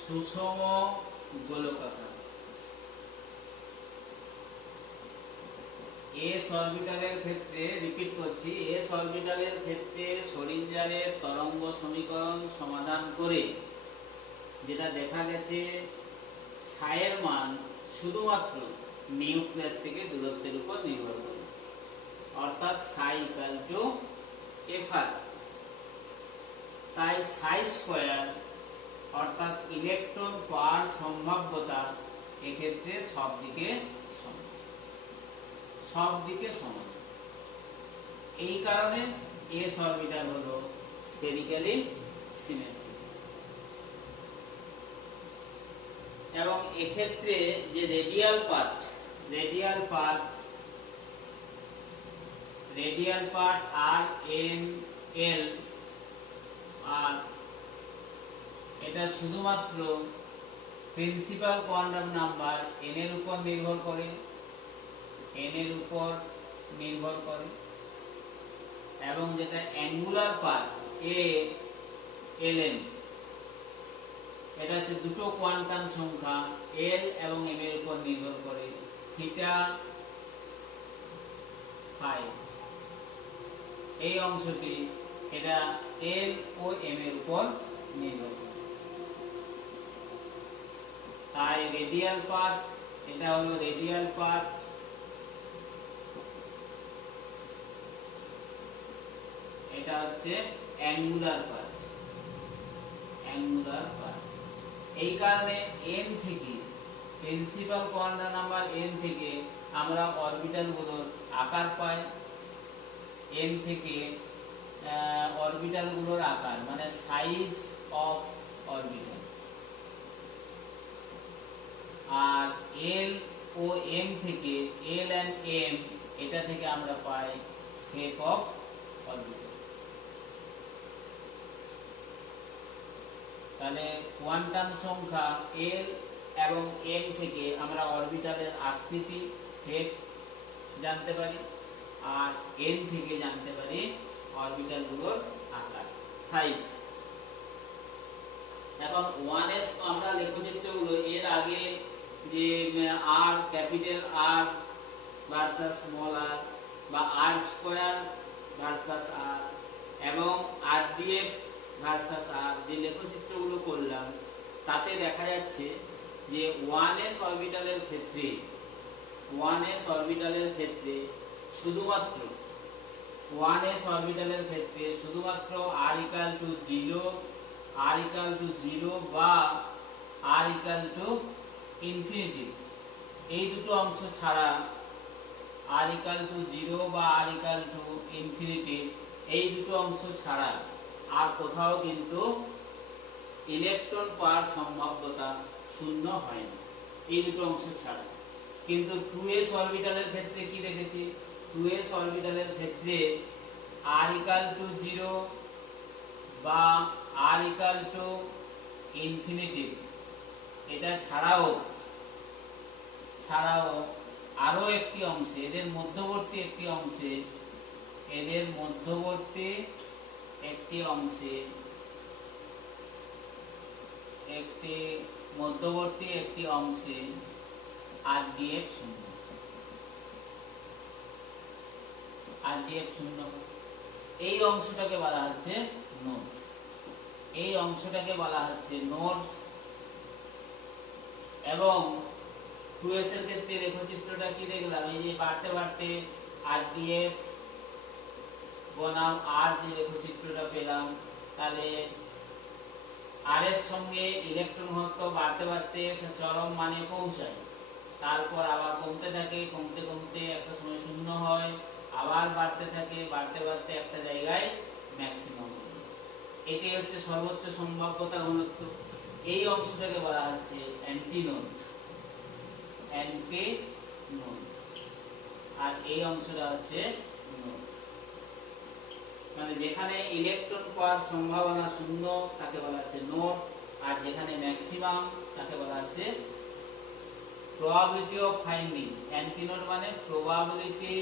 সুষম গোলকাকার। s অরবিটালের ক্ষেত্রে, রিপিট করছি, s অরবিটালের ক্ষেত্রে শোডিঞ্জারের তরঙ্গ সমীকরণ সমাধান করে যেটা দেখা গেছে, psi এর মান শুধুমাত্র নিউক্লিয়াস থেকে দূরত্বের উপর নির্ভর করে, অর্থাৎ psi equal to f(i). তাই psi স্কয়ার অর্থাৎ ইলেকট্রন পাওয়ার সম্ভাব্যতা এক্ষেত্রে সব দিকে সমান। এই কারণে s অরবিটাল হলো স্ফেরিক্যালি সিমেট্রিক। এবং এক্ষেত্রে যে radial part r n l, আর এটা শুধুমাত্র প্রিন্সিপাল কোয়ান্টাম নাম্বার n এর উপর নির্ভর করে, n এর উপর নির্ভর করে, এবং যেটা অ্যাঙ্গুলার পাথ a ln, এটা হচ্ছে দুটো কোয়ান্টাম সংখ্যা l এবং m এর উপর নির্ভর করে, থিটা ফাই, এই অংশটি এটা l ও m এর উপর নির্ভর করে। তাই রেডিয়াল পাথ, এটা হলো রেডিয়াল পাথ, এটা হচ্ছে অ্যাঙ্গুলার পাথ, অ্যাঙ্গুলার পাথ। এই কারণে n থেকে, প্রিন্সিপাল কোয়ান্টাম নাম্বার n থেকে আমরা অরবিটাল গুলোর আকার পাই, n থেকে অরবিটাল গুলোর আকার মানে সাইজ অফ অরবিটাল, আর l ও m থেকে, l and m, এটা থেকে আমরা পাই শেপ অফ অরবিটাল। তাহলে কোয়ান্টাম সংখ্যা l এবং m থেকে আমরা অরবিটালের আকৃতি, শেপ জানতে পারি, আর n থেকে জানতে পারি অরবিটালগুলোর আকার, সাইজ। এখন 1s আমরা লেখচিত্রগুলো এর আগে যে r, capital R versus small r, বা r স্কয়ার ভার্সাস r, এবং rdf ভার্সাস r, যে লেখচিত্রগুলো করলাম তাতে দেখা যাচ্ছে যে 1s অরবিটালের ক্ষেত্রে, 1s অরবিটালের ক্ষেত্রে শুধুমাত্র 1s অরবিটালের ক্ষেত্রে শুধুমাত্র r equal to 0, r equal to 0 বা r equal to infinity, এই দুটো অংশ ছাড়া, r equal to 0 বা r equal to infinity, এই দুটো অংশ ছাড়া আর কোথাও কিন্তু ইলেকট্রন পাওয়ার সম্ভাব্যতা শূন্য হয় না, এই দুটো অংশ ছাড়া। কিন্তু 2s অরবিটালের ক্ষেত্রে কি দেখেছি? 2s অরবিটালের ক্ষেত্রে r equal to 0 বা r equal to infinity, এটা ছাড়াও আরো একটি অংশে, এদের মধ্যবর্তী একটি অংশে, এদের মধ্যবর্তী একটি অংশে, rdf শূন্য, rdf শূন্য, এই অংশটাকে বলা হচ্ছে নোড, এই অংশটাকে বলা হচ্ছে নোড। এবং 2s এর ক্ষেত্রে রেখাচিত্রটা কি দেখলাম? এই যে বাড়তে বাড়তে rdf বনাম r, যে রেখাচিত্রটা পেলাম, তাহলে r এর সঙ্গে ইলেকট্রন ঘনত্ব বাড়তে বাড়তে একটা চরম মানে পৌঁছায়, তারপর আবার কমতে থাকে, কমতে কমতে একটা সময় শূন্য হয়, আবার বাড়তে থাকে, বাড়তে বাড়তে একটা জায়গায় ম্যাক্সিমাম। এটাই হচ্ছে সর্বোচ্চ সম্ভাব্যতা ঘনত্ব। এই অংশটাকে বলা হচ্ছে অ্যান্টিনোড, অ্যান্টিনোড, আর এই অংশটা হচ্ছে নোড। মানে যেখানে ইলেকট্রন পাওয়ার সম্ভাবনা শূন্য তাকে বলা হচ্ছে নোড, আর যেখানে ম্যাক্সিমাম তাকে বলা হচ্ছে probability of finding। অ্যান্টিনোড মানে probability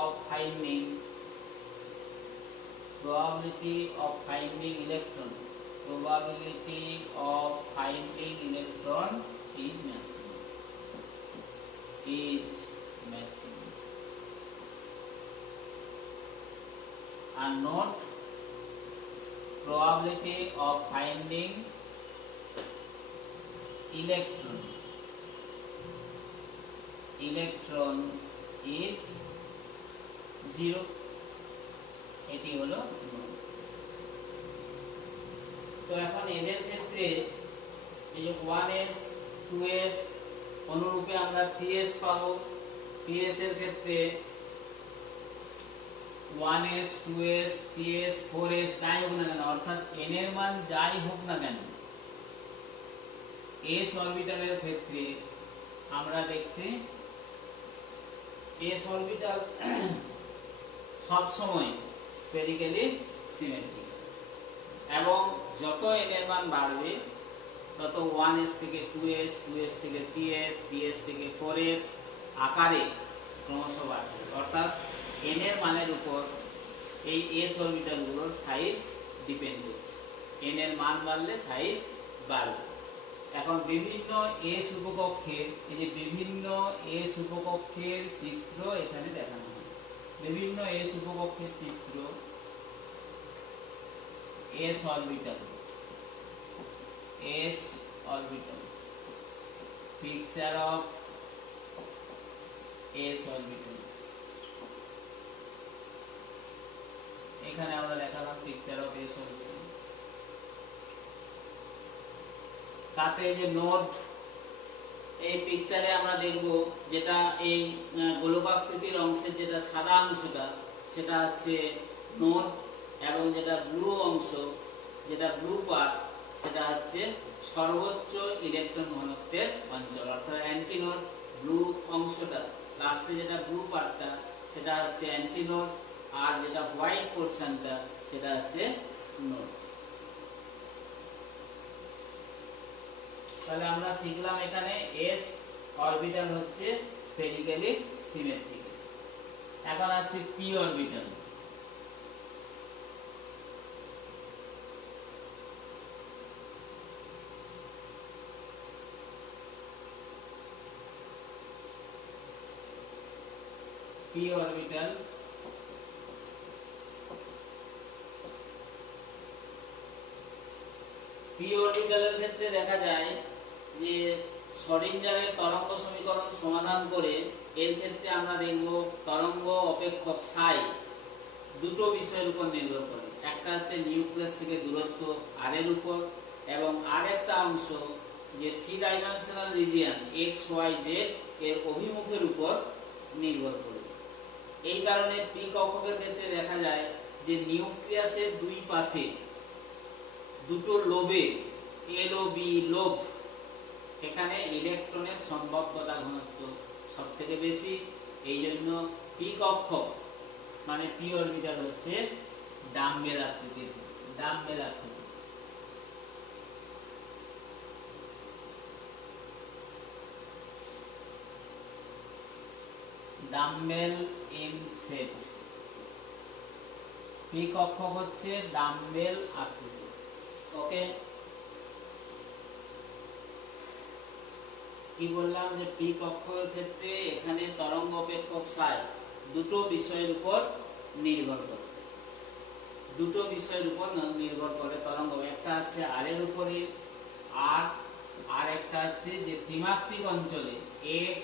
of finding electron, probability of finding electron is maximum, and not probability of finding electron is 0, এটি হলো নোড। তো এখন এদের ক্ষেত্রে এই যে 1s 2s, অনুরূপে আমরা 3s পাবো। 3s এর ক্ষেত্রে 1s 2s 3s 4s যাই হোক না কেন, অর্থাৎ n এর মান যাই হোক না কেন, s অরবিটালের ক্ষেত্রে আমরা দেখছি s অরবিটাল সব সময় স্ফেরিক্যালি সিমেট্রিক, এবং যত n এর মান বাড়বে তত 1s থেকে 2s, 2s থেকে 3s, 3s থেকে 4s আকারে ক্রমশ বাড়বে। অর্থাৎ n এর মানের উপর এই s অরবিটালগুলোর সাইজ ডিপেন্ড করছে। n এর মান বাড়লে সাইজ বাড়বে। এখন বিভিন্ন s উপকক্ষের, এই যে বিভিন্ন s উপকক্ষের চিত্র এখানে দেখানো হয়। বিভিন্ন s উপকক্ষের চিত্র, s orbital, s orbital, picture of s orbital। এখানে আমরা দেখালাম পিকচার অফ s orbital। তাতে যে নোড, এই পিকচারে আমরা দেখব যেটা এই গোলকাকৃতির অংশের যেটা সাদা অংশটা সেটা হচ্ছে নোড, এবং যেটা ব্লু অংশ, যেটা ব্লু পার্ট, সেটা হচ্ছে সর্বোচ্চ ইলেকট্রন ঘনত্বের অঞ্চল। অর্থাৎ অ্যান্টিনোড ব্লু অংশটা, লাস্টে যেটা ব্লু পার্টটা সেটা হচ্ছে অ্যান্টিনোড, আর যেটা হোয়াইট পোরশনটা সেটা হচ্ছে নোড। তাহলে আমরা শিখলাম এখানে s অরবিটাল হচ্ছে স্ফেরিক্যালি সিমেট্রিক্যাল। এখন আসছে p orbital. p orbital p অরবিটালের ক্ষেত্রে দেখা যায় যে শ্রোডিঙ্গারের তরঙ্গ সমীকরণ সমাধান করে এর ক্ষেত্রে আমরা দেখব তরঙ্গ অপেক্ষক সাই দুটো বিষয়ের উপর নির্ভর করে। একটা হচ্ছে নিউক্লিয়াস থেকে দূরত্ব r এর উপর, এবং আরেকটা অংশ যে 3 dimensional region x y z এর অভিমুখের উপর নির্ভর করে। এই কারণে p কক্ষকের ক্ষেত্রে দেখা যায় যে নিউক্লিয়াসের দুই পাশে দুটো লোবে, এল ও বি লোব, এখানে ইলেকট্রনের সম্ভাব্যতা ঘনত্ব সবথেকে বেশি। এই জন্য p কক্ষক মানে p অরবিটাল হচ্ছে ডাম্বেল আকৃতির। ডাম্বেল আকৃতি। Dumbbell in shape. p কক্ষক হচ্ছে ডাম্বেল আকৃতি। ওকে, কি বললাম যে p কক্ষকের ক্ষেত্রে এখানে তরঙ্গ অপেক্ষক সাই দুটো বিষয়ের উপর নির্ভর করে। দুটো বিষয়ের উপর নির্ভর করে তরঙ্গ। একটা হচ্ছে r এর উপরে আর একটা হচ্ছে যে ত্রিমাত্রিক অঞ্চলে x,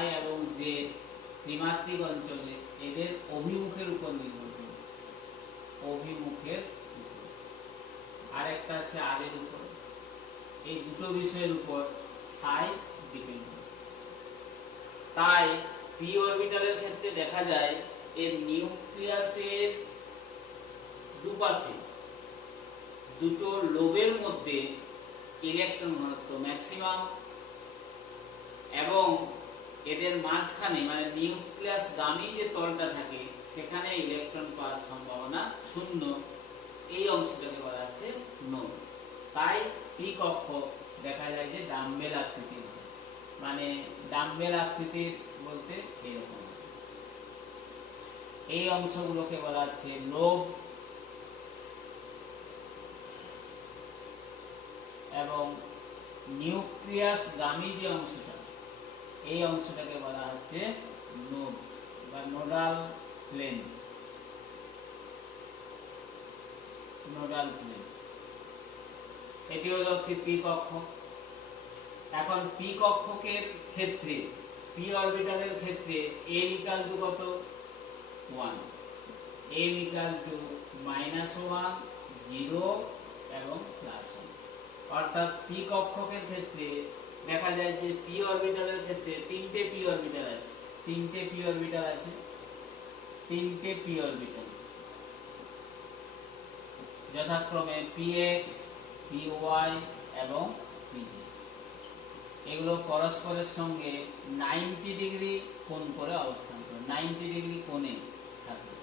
y এবং z ত্রিমাত্রিক অঞ্চলে এদের অভিমুখের উপর নির্ভর করে। অভিমুখের আর একটা হচ্ছে r এর উপর। এই দুটো বিষয়ের উপর সাই ডিপেন্ড করে। তাই p অরবিটালের ক্ষেত্রে দেখা যায় এর নিউক্লিয়াসের দুপাশে দুটো লোবের মধ্যে ইলেকট্রন ঘনত্ব ম্যাক্সিমাম, এবং এদের মাঝখানে মানে নিউক্লিয়াস গামী যে তলটা থাকে সেখানে ইলেকট্রন পাওয়ার সম্ভাবনা শূন্য। এই অংশটাকে বলা হচ্ছে নোড। তাই p কক্ষক দেখা যায় যে ডাম্বেল আকৃতির, মানে ডাম্বেল আকৃতির বলতে এরকম। এই অংশগুলোকে বলা হচ্ছে লোব, এবং নিউক্লিয়াস গামী যে অংশটা এই অংশটাকে বলা হচ্ছে নোড বা নোডাল প্লেন। নোডাল প্লেন এটি হলো একটি p কক্ষক। এখন p কক্ষকের ক্ষেত্রে p অরবিটালের ক্ষেত্রে m ইকুয়াল টু কত? 1, m ইকুয়াল টু -1, 0 এবং +1। অর্থাৎ p কক্ষকের ক্ষেত্রে দেখা যায় যে p অরবিটালের ক্ষেত্রে তিনটে p অরবিটাল আছে। তিনটে p অরবিটাল আছে। তিনটে p অরবিটাল যথাক্রমে px, py এবং pz। এগুলো পরস্পরের সঙ্গে 90 ডিগ্রি কোণ করে অবস্থান করে। 90 ডিগ্রি কোণে থাকে।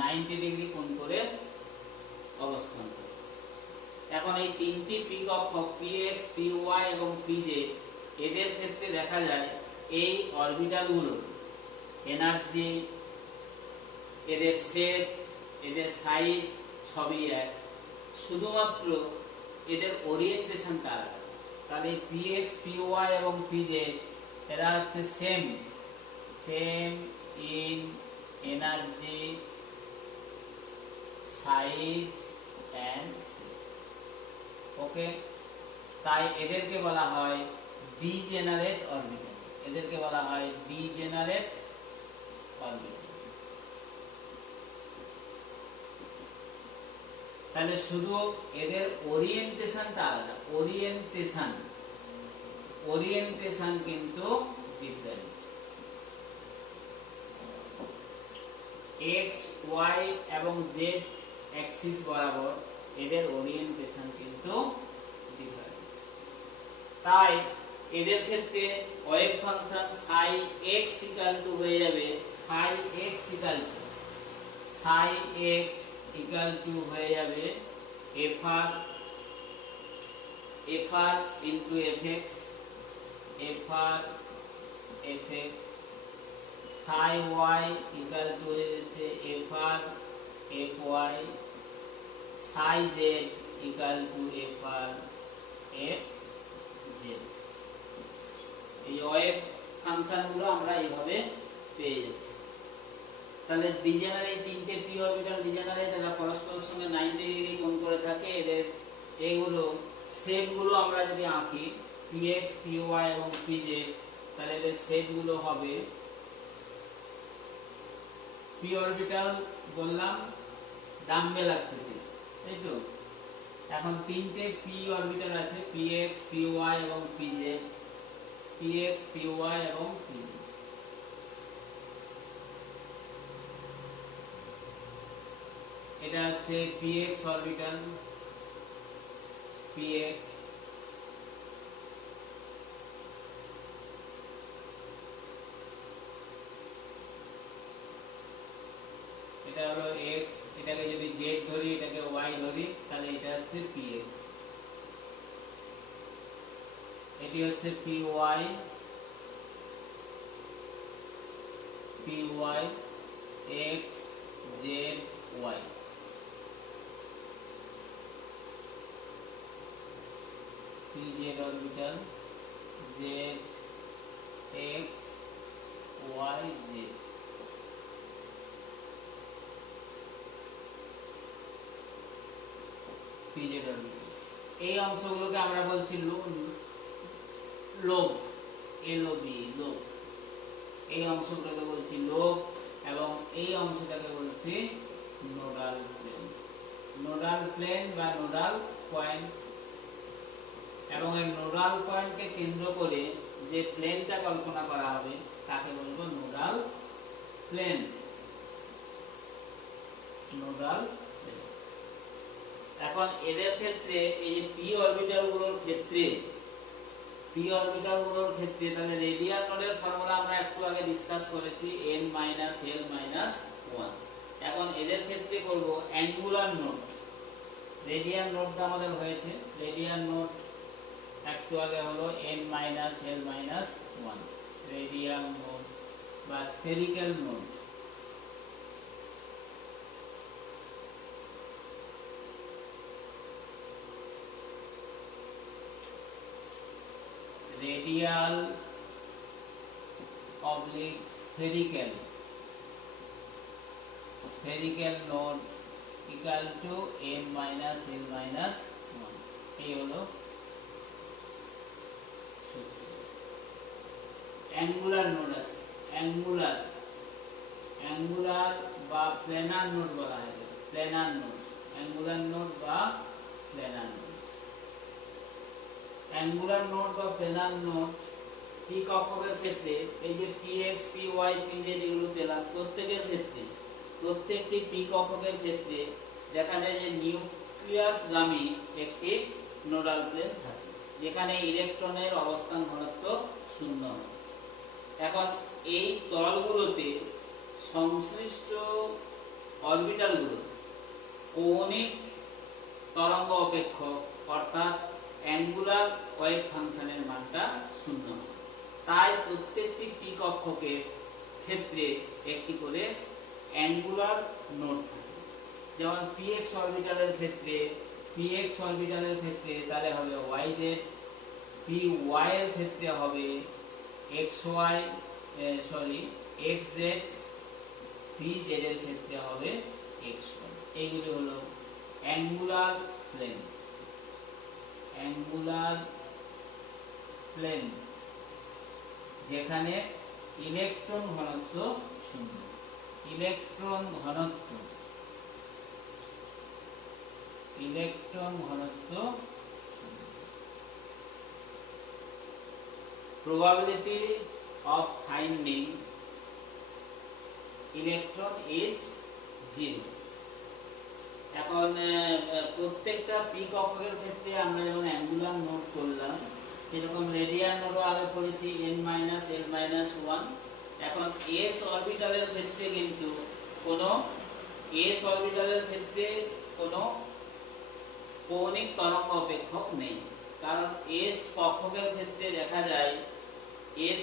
90 ডিগ্রি কোণ করে অবস্থান করে। এখন এই তিনটি পি কক্ষক px py এবং pz এদের ক্ষেত্রে দেখা যায় এই অরবিটালগুলো এনার্জি, এদের শেপ, এদের সাইজ সবই এক, শুধুমাত্র এদের ওরিয়েন্টেশনটা আলাদা। তাহলে px py এবং pz এরা হচ্ছে same in energy, size and shape. Okay, তাই এদেরকে বলা হয় ডিজেনারেট অরবিটাল, এদেরকে বলা হয় ডিজেনারেট অরবিটাল। তাহলে শুধু এদের ওরিয়েন্টেশনটা আলাদা, ওরিয়েন্টেশন কিন্তু ডিফারেন্ট। এক্স ওয়াই এবং জেড অ্যাক্সিস বরাবর এদের ওরিয়েন্টেশন কিন্তু ডিফারেন্ট। তাই এদের ক্ষেত্রে wave function Sai x equal to হয়ে যাবে সাই এক্স ইকুয়াল টু হয়ে যাবে fr into fx, Sai Y equal to হচ্ছে fr fy, Sai Z equal to fr fz। এই ওয়েভ ফাংশনগুলো আমরা এইভাবে পেয়ে যাচ্ছি। তাহলে ডিজেনারেট তিনটে পি অরবিটাল ডিজেনারেট, এরা পরস্পরের সঙ্গে 90 ডিগ্রি কোণ করে থাকে। এদের এইগুলো শেপগুলো আমরা যদি আঁকি px py এবং pz, তাহলে এদের শেপগুলো হবে পি অরবিটাল বললাম ডাম্বেল আকৃতি, তাই তো। এখন তিনটে পি অরবিটাল আছে px py এবং pz, px py এবং pz। এটা হচ্ছে px অরবিটাল, px, এটা হলো x, এটাকে যদি z ধরি এটাকে y ধরি তাহলে এটা হচ্ছে px। এটি হচ্ছে py, x z y। pz orbital z x y z। pz orbital এই অংশগুলোকে আমরা বলছি লোব, লোব, এই অংশগুলোকে বলছি লোব এবং এই অংশটাকে বলছি নোডাল প্লেন বা নোডাল পয়েন্ট। এবং এই নোডাল পয়েন্টকে কেন্দ্র করে যে প্লেনটা কল্পনা করা হবে তাকে বলবো নোডাল প্লেন। এখন এদের ক্ষেত্রে এই যে পি অরবিটালগুলোর ক্ষেত্রে তাহলে রেডিয়াল নোডের ফর্মুলা আমরা একটু আগে ডিসকাস করেছি n - l - 1। এখন এদের ক্ষেত্রে করব অ্যাঙ্গুলার নোড। রেডিয়াল নোডটা আমাদের হয়েছে, রেডিয়াল নোড একটু আগে হলো n - l - 1, রেডিয়াল নোড বা spherical node. Radial oblique spherical node equal two n - l - 1। এই হলো অ্যাঙ্গুলার নোড আছে, অ্যাঙ্গুলার বা প্ল্যানার নোড বলা হয়, প্ল্যানার নোড, অ্যাঙ্গুলার নোড বা প্ল্যানার নোড। অ্যাঙ্গুলার নোড বা প্ল্যানার নোড পি কক্ষকের ক্ষেত্রে এই যে px py pz এগুলো পেলাম, প্রত্যেকের ক্ষেত্রে প্রত্যেকটি পি কক্ষকের ক্ষেত্রে দেখা যায় যে নিউক্লিয়াসগামী একটি নোডাল প্লেন থাকে যেখানে ইলেকট্রনের অবস্থান ঘনত্ব 0 হয়। এখন এই তলগুলোতে সংশ্লিষ্ট অরবিটালগুলো কৌণিক তরঙ্গ অপেক্ষক অর্থাৎ অ্যাঙ্গুলার ওয়েভ ফাংশনের মানটা শূন্য। তাই প্রত্যেকটি পি কক্ষকের ক্ষেত্রে একটি করে অ্যাঙ্গুলার নোড থাকে। যেমন পিএক্স অরবিটালের ক্ষেত্রে তাহলে হবে yz, পি ওয়াই এর ক্ষেত্রে হবে xz, পি জেড এর ক্ষেত্রে হবে xy। এইগুলি হলো অ্যাঙ্গুলার প্লেন যেখানে ইলেকট্রন ঘনত্ব শূন্য। ইলেকট্রন ঘনত্ব probability of finding electron is 0। এখন প্রত্যেকটা পি কক্ষকের ক্ষেত্রে আমরা যেমন অ্যাঙ্গুলার নোড করলাম সেরকম রেডিয়াল নোডও আগে করেছি n-l-1। এখন s অরবিটালের ক্ষেত্রে কিন্তু কোনো কৌণিক তরঙ্গ অপেক্ষক নেই, কারণ s কক্ষকের ক্ষেত্রে দেখা যায় s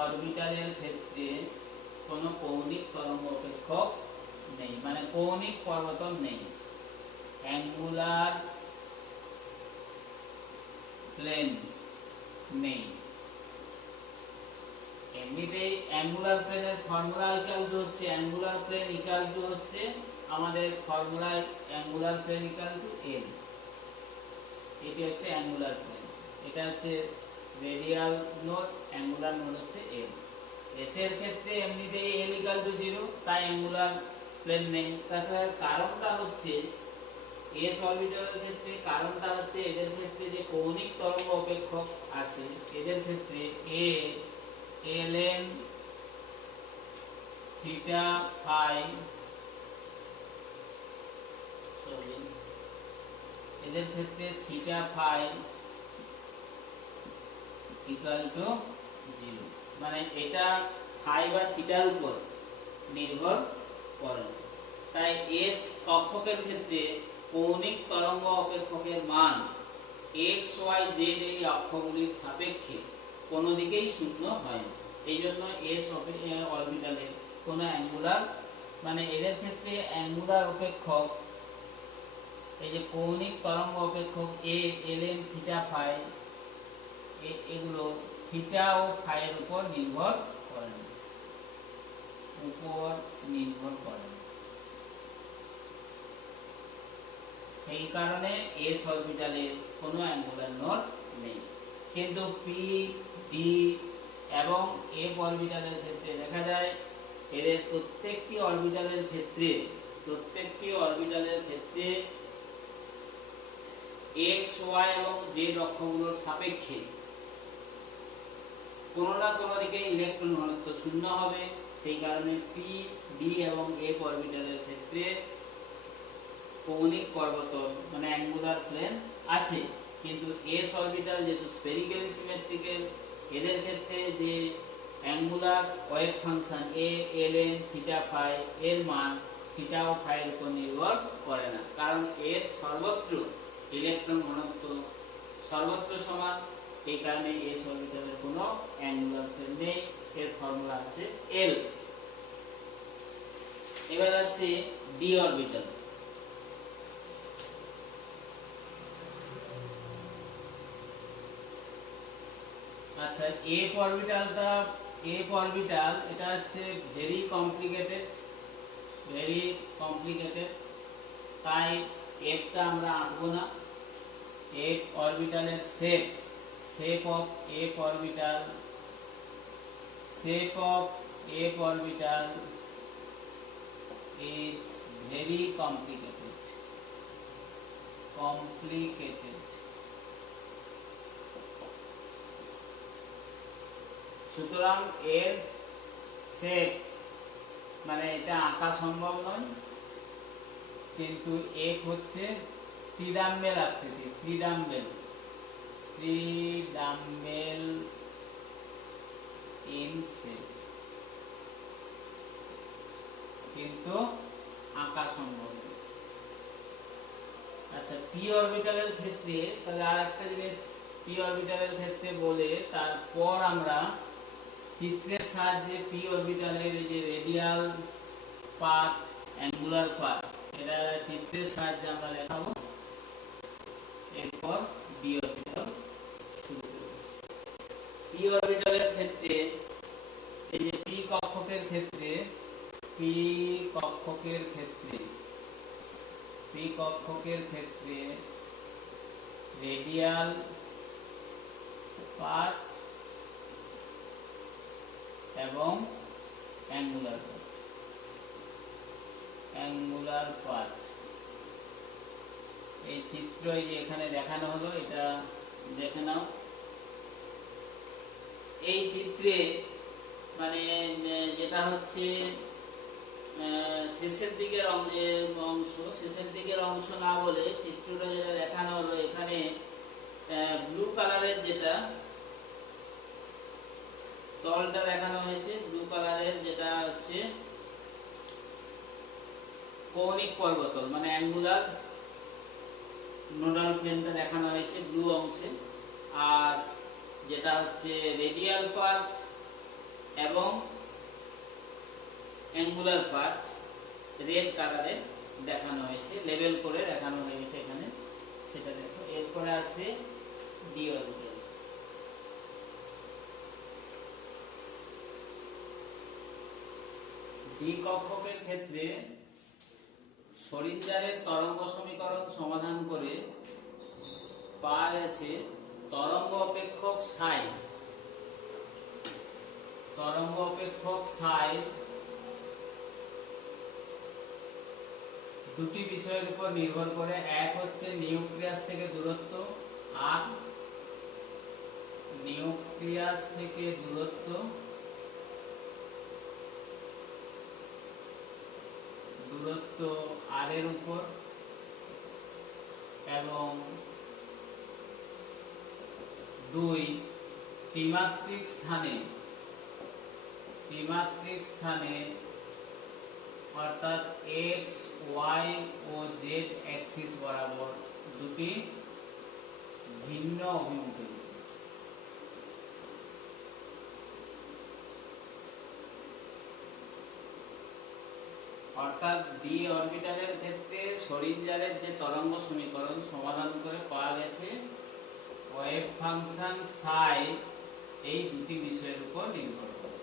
অরবিটালের ক্ষেত্রে কোনো কৌণিক তরঙ্গ অপেক্ষক নেই, মানে কৌণিক পরিবর্তন নেই। অ্যাঙ্গুলার প্লেন নেই। এমনিতেই অ্যাঙ্গুলার প্লেনের formula angular plane equal to হচ্ছে আমাদের ফর্মুলায় angular plane equal to l। এটি হচ্ছে অ্যাঙ্গুলার প্লেন, এটা হচ্ছে রেডিয়াল নোড, অ্যাঙ্গুলার নোড হচ্ছে l। s এর ক্ষেত্রে এমনিতেই l ইকুয়াল টু 0, তাই অ্যাঙ্গুলার প্লেন নেই। তাছাড়া কারণটা হচ্ছে s অরবিটালের ক্ষেত্রে এদের ক্ষেত্রে যে কৌণিক তরঙ্গ অপেক্ষক আছে এদের ক্ষেত্রে ln theta phi equal to 0, মানে এটা ফাই বা থিটার উপর নির্ভর করে। তাই s কক্ষকের ক্ষেত্রে কৌণিক তরঙ্গ অপেক্ষকের মান x y z এই অক্ষগুলির সাপেক্ষে কোনো দিকেই শূন্য হয় না। এই জন্য s অরবিটালে কোনো অ্যাঙ্গুলার, মানে এদের ক্ষেত্রে অ্যাঙ্গুলার অপেক্ষক, এই যে কৌণিক তরঙ্গ অপেক্ষক ln থিটা ফাই, এগুলো থিটা ও ফাই এর উপর নির্ভর করে না। সেই কারণে s অরবিটালে কোনো অ্যাঙ্গুলার নোড নেই। কিন্তু পি, ডি এবং f অরবিটালের ক্ষেত্রে দেখা যায় এদের প্রত্যেকটি অরবিটালের ক্ষেত্রে x, y এবং z অক্ষগুলোর সাপেক্ষে কোনো না কোনো দিকে ইলেকট্রন ঘনত্ব শূন্য হবে। সেই কারণে পি, ডি এবং f অরবিটালের ক্ষেত্রে কৌণিক পরিবর্তন, মানে অ্যাঙ্গুলার প্লেন আছে। কিন্তু s অরবিটাল যেহেতু স্ফেরিক্যালি সিমেট্রিক্যাল, এদের ক্ষেত্রে যে angular wave function ln theta phi এর মান থিটা ও ফাই এর উপর নির্ভর করে না, কারণ এর সর্বত্র ইলেকট্রন ঘনত্ব সর্বত্র সমান। এই কারণে s অরবিটালের কোনো অ্যাঙ্গুলার প্লেন নেই। এর ফর্মুলা হচ্ছে l। এবার আসছে ডি অরবিটাল। আচ্ছা, f অরবিটাল এটা হচ্ছে ভেরি কমপ্লিকেটেড, তাই ফটা আমরা আঁকবো না। f অরবিটালের shape of f orbital is very complicated. সুতরাং এর শেপ, মানে এটা আঁকা সম্ভব নয়, কিন্তু f হচ্ছে ত্রিডাম্বেল আকৃতি, ত্রিডাম্বেল ইন শেপ। কিন্তু আঁকা সম্ভব নয়। আচ্ছা, পি অরবিটালের ক্ষেত্রে তাহলে আর একটা জিনিস পি অরবিটালের ক্ষেত্রে বলে তারপর আমরা চিত্রের সাহায্যে পি অরবিটালের এই যে রেডিয়াল পাথ, অ্যাঙ্গুলার পাথ, এটা চিত্রের সাহায্যে আমরা দেখাবো। এরপর ডি অরবিটাল শুরু করব। পি অরবিটালের ক্ষেত্রে এই যে পি কক্ষকের ক্ষেত্রে রেডিয়াল পাথ এবং অ্যাঙ্গুলার পাথ, এই চিত্র এই যে এখানে দেখানো হলো, এটা দেখে নাও। এই চিত্রে মানে যেটা হচ্ছে শেষের দিকের অংশ না বলে চিত্রটা যেটা দেখানো হলো, এখানে ব্লু কালারের যেটা তলটা দেখানো হয়েছে, ব্লু কালারের যেটা হচ্ছে কৌণিক পর্বতল, মানে অ্যাঙ্গুলার নোডাল প্লেনটা দেখানো হয়েছে ব্লু অংশে, আর যেটা হচ্ছে রেডিয়াল পাথ এবং অ্যাঙ্গুলার পাথ রেড কালারে দেখানো হয়েছে, লেবেল করে দেখানো হয়েছে এখানে, সেটা দেখো। এরপরে আছে ডি অরবিটাল। ডি কক্ষকের ক্ষেত্রে শরিঞ্জারের তরঙ্গ সমীকরণ সমাধান করে পাওয়া গেছে তরঙ্গ অপেক্ষক সাই দুটি বিষয়ের উপর নির্ভর করে। এক হচ্ছে নিউক্লিয়াস থেকে দূরত্ব, আর নিউক্লিয়াস থেকে দূরত্ব আর এর উপর, এবং দুই ত্রিমাত্রিক স্থানে অর্থাৎ এক্স, ওয়াই ও জেড অ্যাক্সিস বরাবর দুটি ভিন্ন অভিমুখে। অর্থাৎ ডি অরবিটালের ক্ষেত্রে শরিঞ্জারের যে তরঙ্গ সমীকরণ সমাধান করে পাওয়া গেছে ওয়েভ ফাংশন সাই এই দুটি বিষয়ের উপর নির্ভর করে।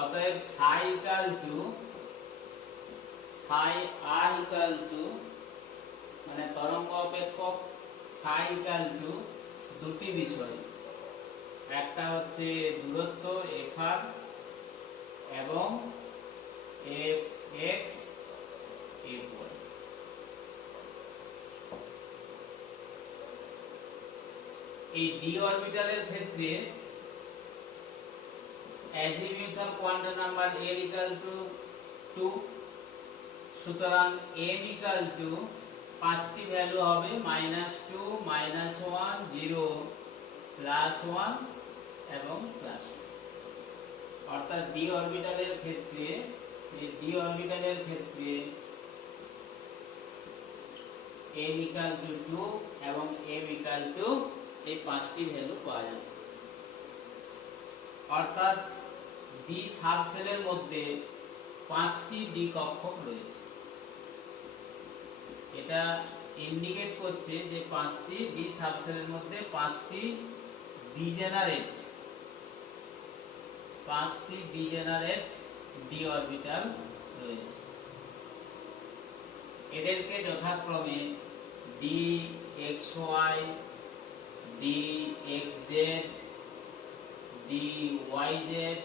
অতএব সাই আর ইকুয়াল টু মানে তরঙ্গ অপেক্ষক সাই ইকুয়াল টু দুটি বিষয়, একটা হচ্ছে দূরত্ব এফ আর এবং এফ এক্স এফ ওয়াই। এই ডি অরবিটালের ক্ষেত্রে azimuthal quantum number n equal to 2, সুতরাং n ইকুয়াল টু পাঁচটি ভ্যালু হবে -2, -1, 0, +1 এবং +2। অর্থাৎ ডি অরবিটালের ক্ষেত্রে n ইকুয়াল টু 2 এবং m ইকুয়াল টু এই পাঁচটি ভ্যালু পাওয়া যাচ্ছে। অর্থাৎ ডি সাবসেলের মধ্যে পাঁচটি ডি কক্ষক রয়েছে। এটা ইন্ডিকেট করছে যে পাঁচটি ডি সাবসেলের মধ্যে পাঁচটি ডিজেনারেট ডি অরবিটাল রয়েছে। এদেরকে যথাক্রমে d x y, d x z, d y z,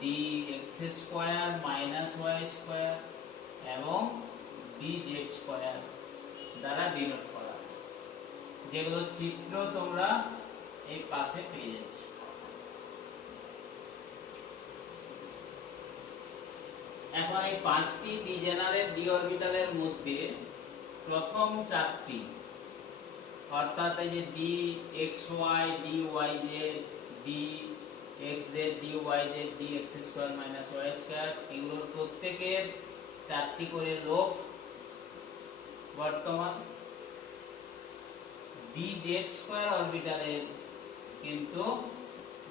d x square minus y square এবং ডি জেড স্কোয়ার দ্বারা ডিনোট করা, যেগুলো চিত্র তোমরা এই পাশে পেয়ে যাচ্ছ। এখন এই পাঁচটি ডিজেনারেট ডি অরবিটালের মধ্যে প্রথম চারটি, অর্থাৎ এই যে d x y, d y z, d x z d y z d x square minus y square, এগুলোর প্রত্যেকের 4টি করে লোক বর্তমান। ডি জেড স্কোয়ার অরবিটালের কিন্তু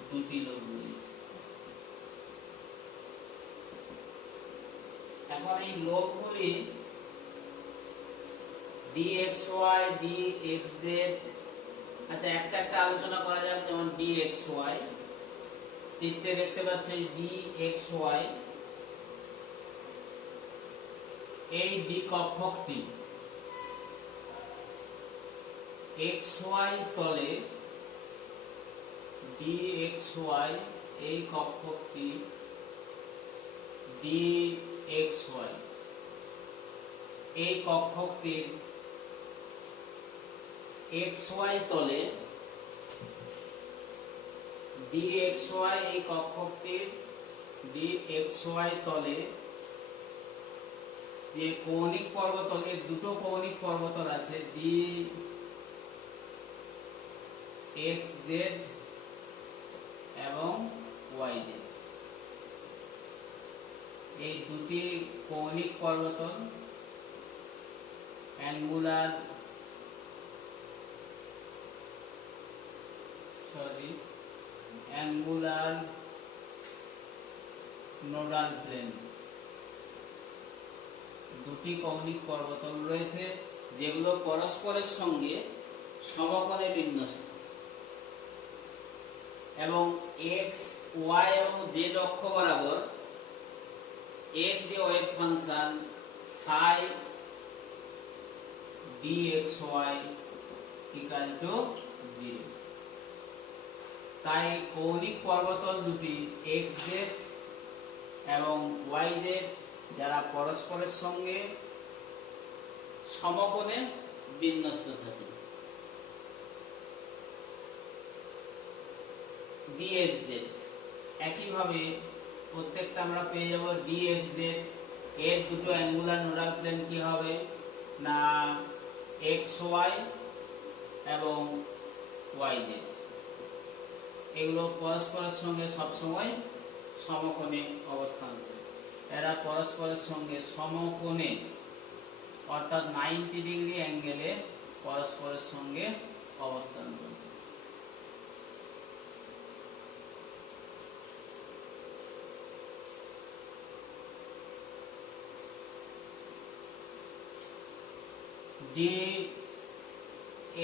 2টি লোক রয়েছে। এখন এই লোকগুলি dxy dxz, আচ্ছা একটা একটা আলোচনা করা যাক। যেমন dxy, চিত্রে দেখতে পাচ্ছেন dxy, এই ডি কক্ষকটি xy তলে, dxy এই কক্ষকটি dxy এই কক্ষকটির xy তলে, dxy এই কক্ষকটির dxy তলে যে কৌণিক পর্বতল, এর দুটো কৌণিক পর্বতল আছে, dxz এবং yz, এই দুটি কৌণিক পর্বতল অ্যাঙ্গুলার নোডাল প্লেন, দুটি কৌণিক পর্বতল রয়েছে যেগুলো পরস্পরের সঙ্গে সমকোণে বিন্যস্ত, এবং এক্স ওয়াই এবং জেড অক্ষ বরাবর এর যে wave function Sai dxy equal to 0। তাই কৌণিক পর্বতল দুটি xz এবং yz যারা পরস্পরের সঙ্গে সমকোণে বিন্যস্ত থাকে, dxz একইভাবে প্রত্যেকটা আমরা পেয়ে যাব dxz, এর দুটো অ্যাঙ্গুলার নোডাল প্লেন কি হবে না xy এবং yz, এগুলো পরস্পরের সঙ্গে সবসময় সমকোণে অবস্থান করে। এরা পরস্পরের সঙ্গে সমকোণে অর্থাৎ 90 ডিগ্রি অ্যাঙ্গেলে পরস্পরের সঙ্গে অবস্থান করে।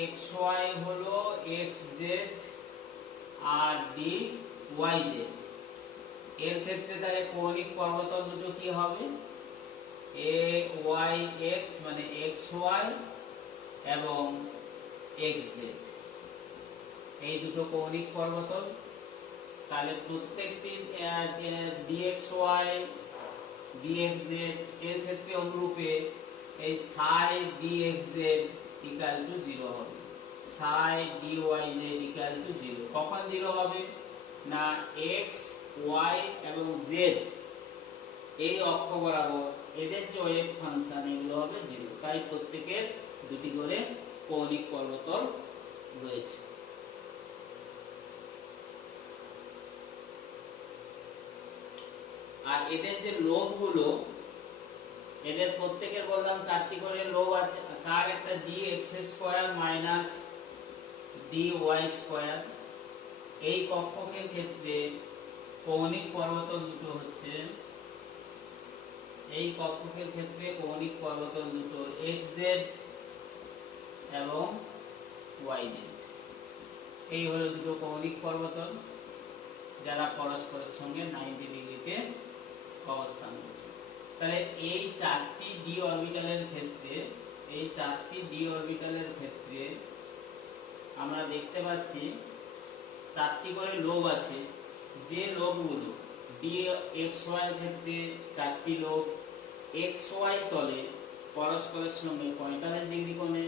dxy হলো xz আর dyz, এর ক্ষেত্রে তাহলে কৌণিক পর্বতল দুটো কি হবে ayx মানে xy এবং xz, এই দুটো কৌণিক পর্বতল। তাহলে প্রত্যেকটি dxy dxz এর ক্ষেত্রে অনুরূপে এই সাই dxz ইকুয়াল টু 0 হবে, সাই dyz ইকুয়াল টু 0। কখন 0 হবে না x y এবং z এই অক্ষ বরাবর এদের যে ওয়েভ ফাংশন এগুলো হবে 0। তাই প্রত্যেকের দুটি করে কৌণিক পর্বতল রয়েছে। আর এদের যে লোবগুলো, এদের প্রত্যেকের বললাম 4টি করে লোব আছে। আর একটা dx square minus dy square, এই কক্ষকের ক্ষেত্রে কৌণিক পর্বতল দুটো হচ্ছে, এই কক্ষকের ক্ষেত্রে কৌণিক পর্বতল দুটো xz এবং yz, এই হলো দুটো কৌণিক পর্বতল যারা পরস্পরের সঙ্গে 90 ডিগ্রিতে অবস্থান করে। তাহলে এই 4টি ডি অরবিটালের ক্ষেত্রে, এই 4টি ডি অরবিটালের ক্ষেত্রে আমরা দেখতে পাচ্ছি 4টি করে লোব আছে। যে লোবগুলো dxy এর ক্ষেত্রে 4টি লোব xy তলে পরস্পরের সঙ্গে 45 ডিগ্রি কোণে,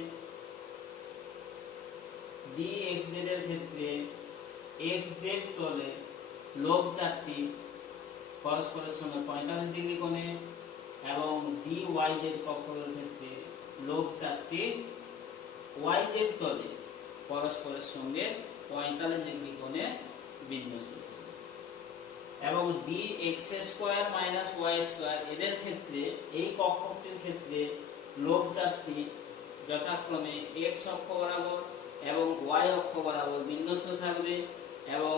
dxz এর ক্ষেত্রে xz তলে লোব 4টি পরস্পরের সঙ্গে 45 ডিগ্রি কোণে, এবং dyz কক্ষকের ক্ষেত্রে লোব 4টি yz তলে পরস্পরের সঙ্গে 45 ডিগ্রি কোণে বিন্যস্ত। এবং d x square minus y square এদের ক্ষেত্রে এই কক্ষকটির ক্ষেত্রে লোব চারটি যথাক্রমে এক্স অক্ষ বরাবর এবং ওয়াই অক্ষ বরাবর বিন্যস্ত থাকবে এবং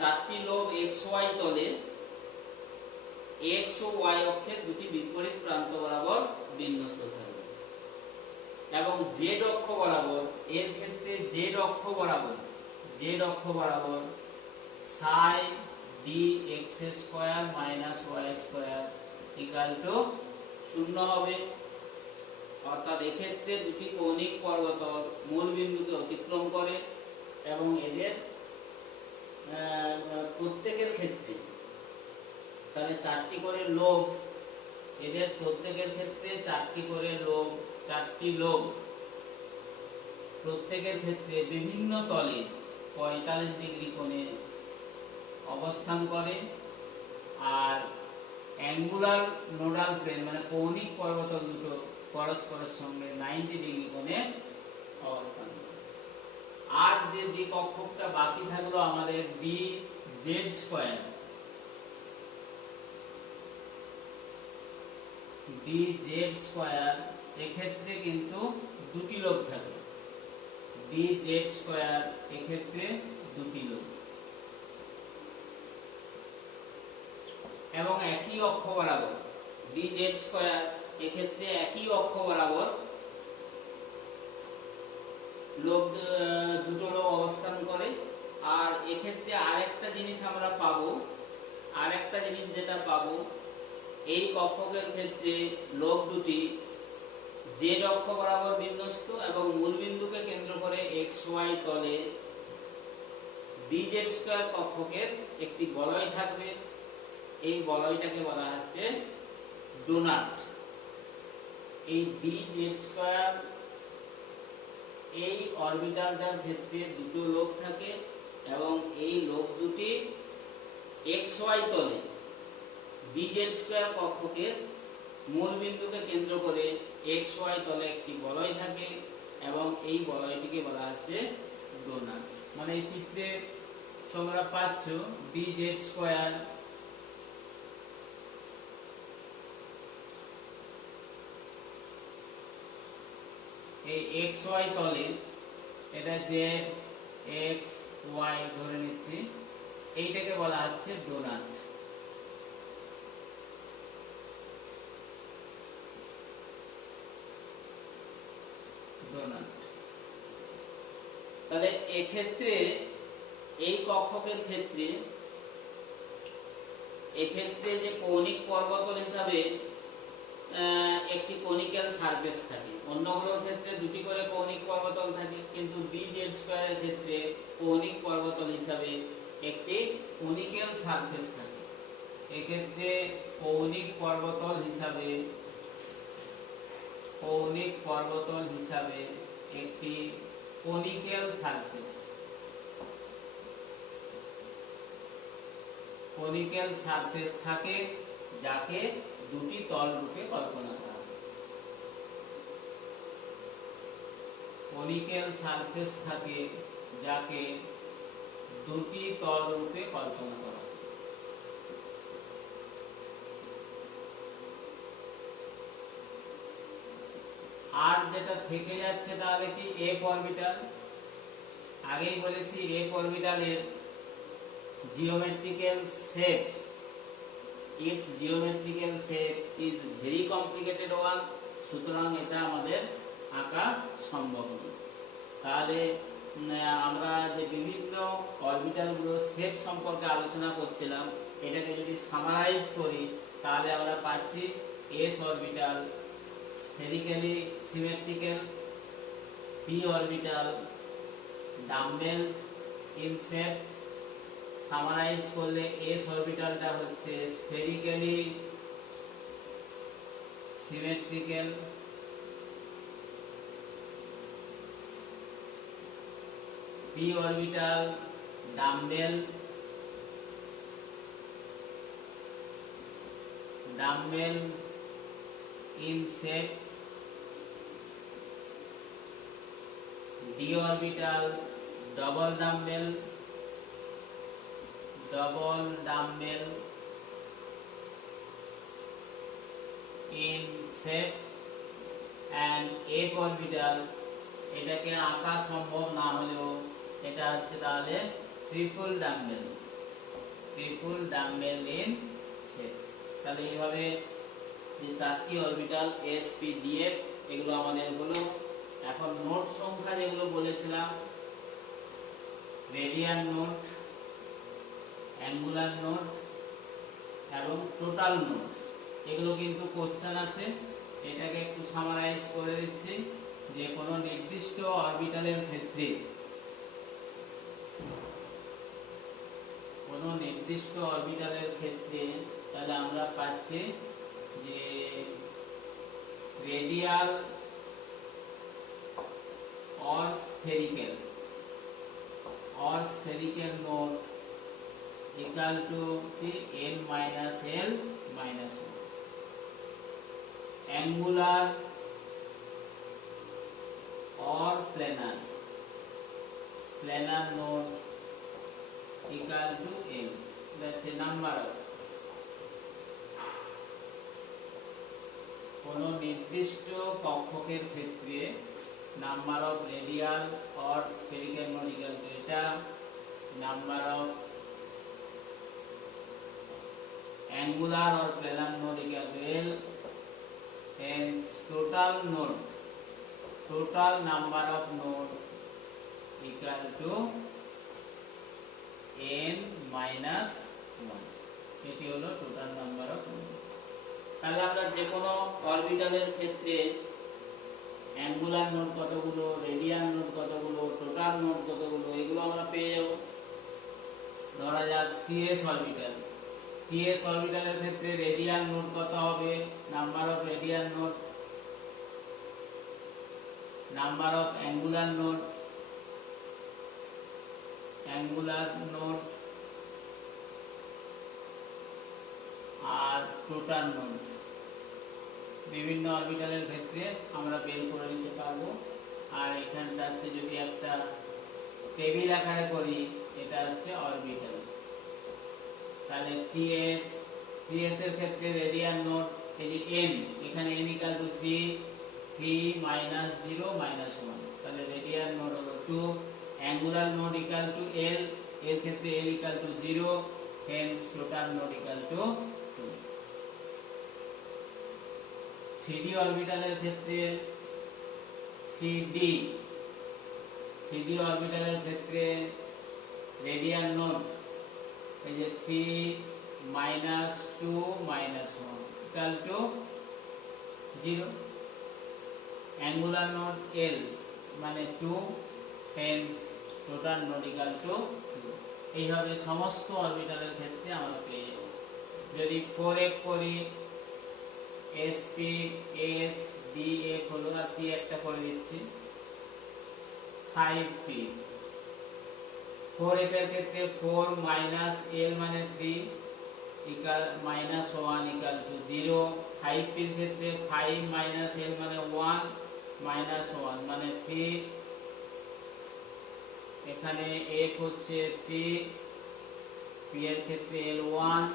চারটি লোব এক্স ওয়াই তলে এক্স ও ওয়াই অক্ষের দুটি বিপরীত প্রান্ত বরাবর বিন্যস্ত থাকবে এবং জেড অক্ষ বরাবর এর ক্ষেত্রে জেড অক্ষ বরাবর psi d x square minus y square equal to 0 হবে। অর্থাৎ এক্ষেত্রে দুটি কৌণিক পর্বতল মূল বিন্দুকে অতিক্রম করে এবং এদের প্রত্যেকের ক্ষেত্রে তাহলে চারটি করে লোব, এদের প্রত্যেকের ক্ষেত্রে চারটি লোব প্রত্যেকের ক্ষেত্রে বিভিন্ন তলে 45 ডিগ্রি কোণে অবস্থান করে আর অ্যাঙ্গুলার নোডাল প্লেন মানে কৌণিক পর্বতল দুটো পরস্পরের সঙ্গে 90 ডিগ্রি কোণে অবস্থান করে। আর যে কক্ষকটা বাকি থাকলো আমাদের ডি জেড স্কয়ার, এক্ষেত্রে কিন্তু দুটি লোব থাকে। ডি জেড স্কয়ার এক্ষেত্রে দুটি লোব এবং একই অক্ষ বরাবর, ডি জেড স্কয়ার এক্ষেত্রে একই অক্ষ বরাবর দুটো লোব অবস্থান করে। আর এক্ষেত্রে আরেকটা জিনিস যেটা পাবো এই কক্ষকের ক্ষেত্রে লোব দুটি জেড অক্ষ বরাবর বিন্যস্ত এবং মূল বিন্দুকে কেন্দ্র করে এক্স ওয়াই তলে ডি জেড স্কয়ার কক্ষকের একটি বলয় থাকবে। এই বলয়টাকে বলা হচ্ছে ডোনাট। এই ডি জেড স্কয়ার এই অরবিটালটার ক্ষেত্রে দুটো লোব থাকে এবং এই লোব দুটি এক্স ওয়াই তলে ডি জেড স্কয়ার কক্ষকের মূল বিন্দুকে কেন্দ্র করে এক্স ওয়াই তলে একটি বলয় থাকে এবং এই বলয়টিকে বলা হচ্ছে ডোনাট। মানে এই চিত্রে তোমরা পাচ্ছ ডি জেড স্কয়ার এই এক্স ওয়াই তলে, এটা জেড এক্স ওয়াই ধরে নিচ্ছি, এইটাকে বলা হচ্ছে ডোনাট। তাহলে এক্ষেত্রে এই কক্ষকের ক্ষেত্রে যে কৌণিক পর্বতল হিসাবে একটি কনিক্যাল সারফেস থাকে, অন্যগুলোর ক্ষেত্রে দুটি করে কৌণিক পর্বতল থাকে, কিন্তু ডি জেড স্কয়ারের ক্ষেত্রে কৌণিক পর্বতল হিসাবে একটি কনিক্যাল সারফেস থাকে। এক্ষেত্রে কৌণিক পর্বতল হিসাবে একটি কনিক্যাল সারফেস থাকে যাকে দুটি তল রূপে কল্পনা করা হয়। কনিক্যাল সারফেস থাকে যাকে দুটি তল রূপে কল্পনা করা হয়। আর যেটা থেকে যাচ্ছে তাহলে কি এফ অরবিটাল। আগেই বলেছি এফ অরবিটালের geometrical shape, its geometrical shape is very complicated one, সুতরাং এটা আমাদের আঁকা সম্ভব নয়। তাহলে আমরা যে বিভিন্ন অরবিটালগুলোর শেপ সম্পর্কে আলোচনা করছিলাম, এটাকে যদি সামারাইজ করি তাহলে আমরা পাচ্ছি S orbital spherically symmetrical, P orbital dumbbell in shape. Summarise করলে এস অরবিটালটা হচ্ছে spherically symmetrical, P orbital dumbbell in shape, D orbital double dumbbell double dumbbell in shape and f orbital এটাকে আঁকা সম্ভব না হলেও এটা হচ্ছে তাহলে ট্রিপল ডাম্বেল ইন শেপ। তাহলে এইভাবে যে চারটি orbital S P D F এগুলো আমাদের হলো। এখন নোট সংখ্যা যেগুলো বলেছিলাম, রেডিয়ান নোট, অ্যাঙ্গুলার নোট এবং টোটাল নোট, এগুলো কিন্তু কোশ্চেন আছে। এটাকে একটু সামারাইজ করে দিচ্ছি যে কোনো নির্দিষ্ট অরবিটালের ক্ষেত্রে তাহলে আমরা পাচ্ছি যে radial or spherical node equal to the n minus l minus 1. Angular or planar node equal to l. That's a number of কোন নির্দিষ্ট কক্ষকের ক্ষেত্রে number of radial or spherical node equal to eta, number of angular or planar node equal to l, hence total number of node equal to n minus 1. এটি হলো total number of node. তাহলে আমরা যে কোনো অরবিটালের ক্ষেত্রে angular node কতগুলো, radial node কতগুলো, টোটাল নোড কতগুলো, এগুলো আমরা পেয়ে যাব। ধরা যাক 3s অরবিটালের ক্ষেত্রে রেডিয়াল নোড কত হবে, number of radial node, number of angular node আর টোটাল নোড বিভিন্ন অরবিটালের ক্ষেত্রে আমরা বের করে নিতে পারবো। আর এখানটাতে যদি একটা টেবিল আকারে করি, এটা হচ্ছে অরবিটাল। তাহলে 3s এর ক্ষেত্রে রেডিয়াল নোড এই যে n, এখানে n equal to 3 minus 0 minus 1, তাহলে রেডিয়াল নোড হলো 2। Angular node equal to l, এর ক্ষেত্রে l equal to 0, hence total node equal to 2। 3d অরবিটালের ক্ষেত্রে 3d অরবিটালের ক্ষেত্রে রেডিয়াল নোড এই যে 3 minus 2 minus 1 equal to 0। Angular node l মানে 2, hence total node equal to 2। এইভাবে সমস্ত অরবিটালের ক্ষেত্রে আমরা পেয়ে যাব। যদি 4f করি, sp s d f হলো, আর p একটা করে দিচ্ছি 5p। 4f এর ক্ষেত্রে 4 মাইনাস l মানে 3 equal minus 1 equal to 0। 5p এর ক্ষেত্রে 5 মাইনাস l মানে 1 মাইনাস 1 মানে 3। এখানে f হচ্ছে 3, p এর ক্ষেত্রে l 1,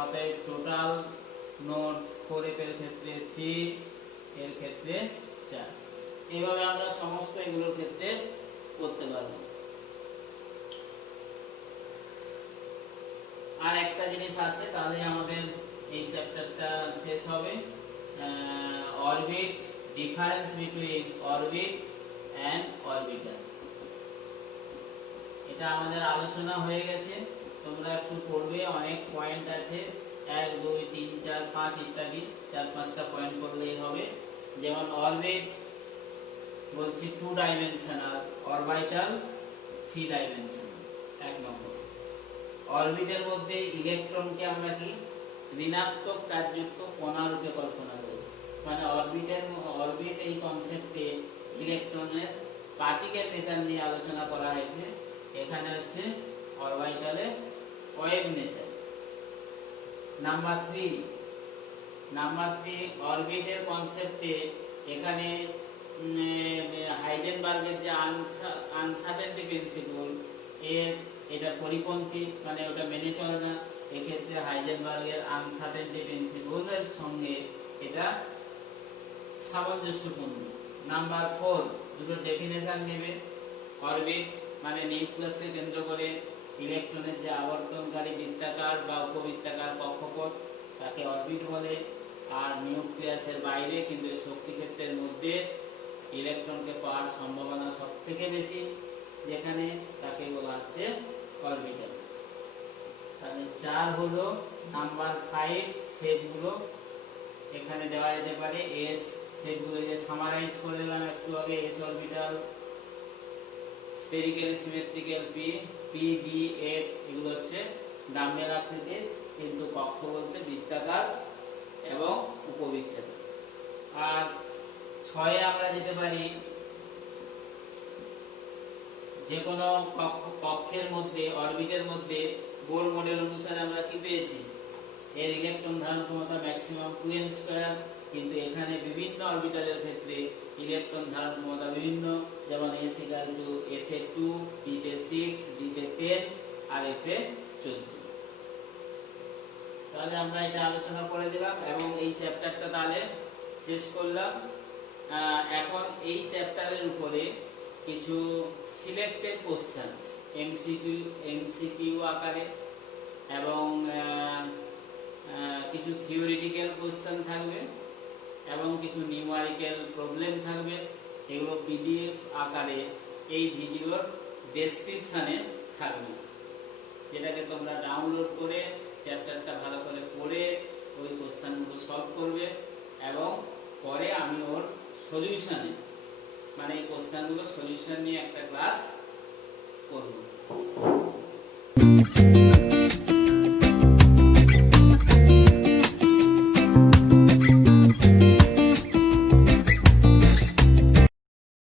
অতএব টোটাল নোড 4f এর ক্ষেত্রে 3, এর ক্ষেত্রে 4। এইভাবে আমরা সমস্ত এগুলোর ক্ষেত্রে করতে পারবো। আর একটা জিনিস আছে, তাহলে আমাদের এই চ্যাপ্টারটা শেষ হবে। Orbit, difference between orbit and orbital, এটা আমাদের আলোচনা হয়ে গেছে। তোমরা একটু পড়বে, অনেক পয়েন্ট আছে, 1 2 3 4 5 ইত্যাদি, 4-5টা পয়েন্ট করলেই হবে। যেমন অরবিট বলছি 2 ডাইমেনশনাল, অরবিটাল 3 ডাইমেনশনাল। 1 নম্বর, অরবিটের মধ্যে ইলেকট্রনকে আমরা কি ঋণাত্মক চার্জযুক্ত কণা রূপে কল্পনা করি। মানে অরবিট এই কনসেপ্টে ইলেকট্রনের পার্টিকেল নেচার নিয়ে আলোচনা করা হয়েছে। এখানে হচ্ছে অরবিটালে ওয়েভ নেচার। নাম্বার 3 অরবিটের কনসেপ্টে এখানে হাইজেনবার্গের যে আনসার্টেনটি প্রিন্সিপল, এর এটা পরিপন্থী, মানে ওটা মেনে চলে না, এক্ষেত্রে হাইজেনবার্গের আনসার্টেনটি প্রিন্সিপলের সঙ্গে এটা সামঞ্জস্যপূর্ণ। নাম্বার 4 দুটো ডেফিনেশন নেবে। অরবিট মানে নিউক্লিয়াসকে কেন্দ্র করে ইলেকট্রনের যে আবর্তনকারী বৃত্তাকার বা উপবৃত্তাকার কক্ষপথ তাকে অরবিট বলে। আর নিউক্লিয়াসের বাইরে কিন্তু শক্তি ক্ষেত্রের মধ্যে ইলেকট্রনকে পাওয়ার সম্ভাবনা সবথেকে বেশি যেখানে, তাকে বলা হচ্ছে অরবিটাল। তাহলে 4 হলো। নাম্বার 5 সেটগুলো এখানে দেওয়া যেতে পারে। এস সেটগুলো যে সামারাইজ করে দিলাম একটু আগে, S orbital, spherical symmetrical P, P D F, এগুলো হচ্ছে ডাম্বেল আকৃতির কিন্তু কক্ষ বলতে বৃত্তাকার এবং উপবৃত্তাকার। আর 6 আমরা যেতে পারি, যে কোনো কক্ষের মধ্যে অরবিটের মধ্যে বোর মডেল অনুসারে আমরা কি পেয়েছি, এর ইলেকট্রন ধারণ ক্ষমতা ম্যাক্সিমাম 2n², কিন্তু এখানে বিভিন্ন অরবিটালের ক্ষেত্রে ইলেকট্রন ধারণ ক্ষমতা বিভিন্ন, যেমন SA2, B6, B10 আর F14। তাহলে আমরা এটা আলোচনা করে দিলাম এবং এই চ্যাপ্টারটা তাহলে শেষ করলাম। এখন এই চ্যাপ্টারের উপরে কিছু সিলেক্টেড কোশ্চেন্স এমসিকিউ আকারে এবং কিছু থিওরিটিক্যাল কোশ্চেন থাকবে এবং কিছু নিউমারিক্যাল প্রবলেম থাকবে। এগুলো পিডিএফ আকারে এই ভিডিওর ডেসক্রিপশানে থাকবে, যেটাকে তোমরা ডাউনলোড করে চ্যাপ্টারটা ভালো করে পড়ে ওই কোশ্চেনগুলো সলভ করবে এবং পরে আমি ওর সলিউশনে, মানে এই কোশ্চেনগুলো সলিউশন নিয়ে একটা ক্লাস করব।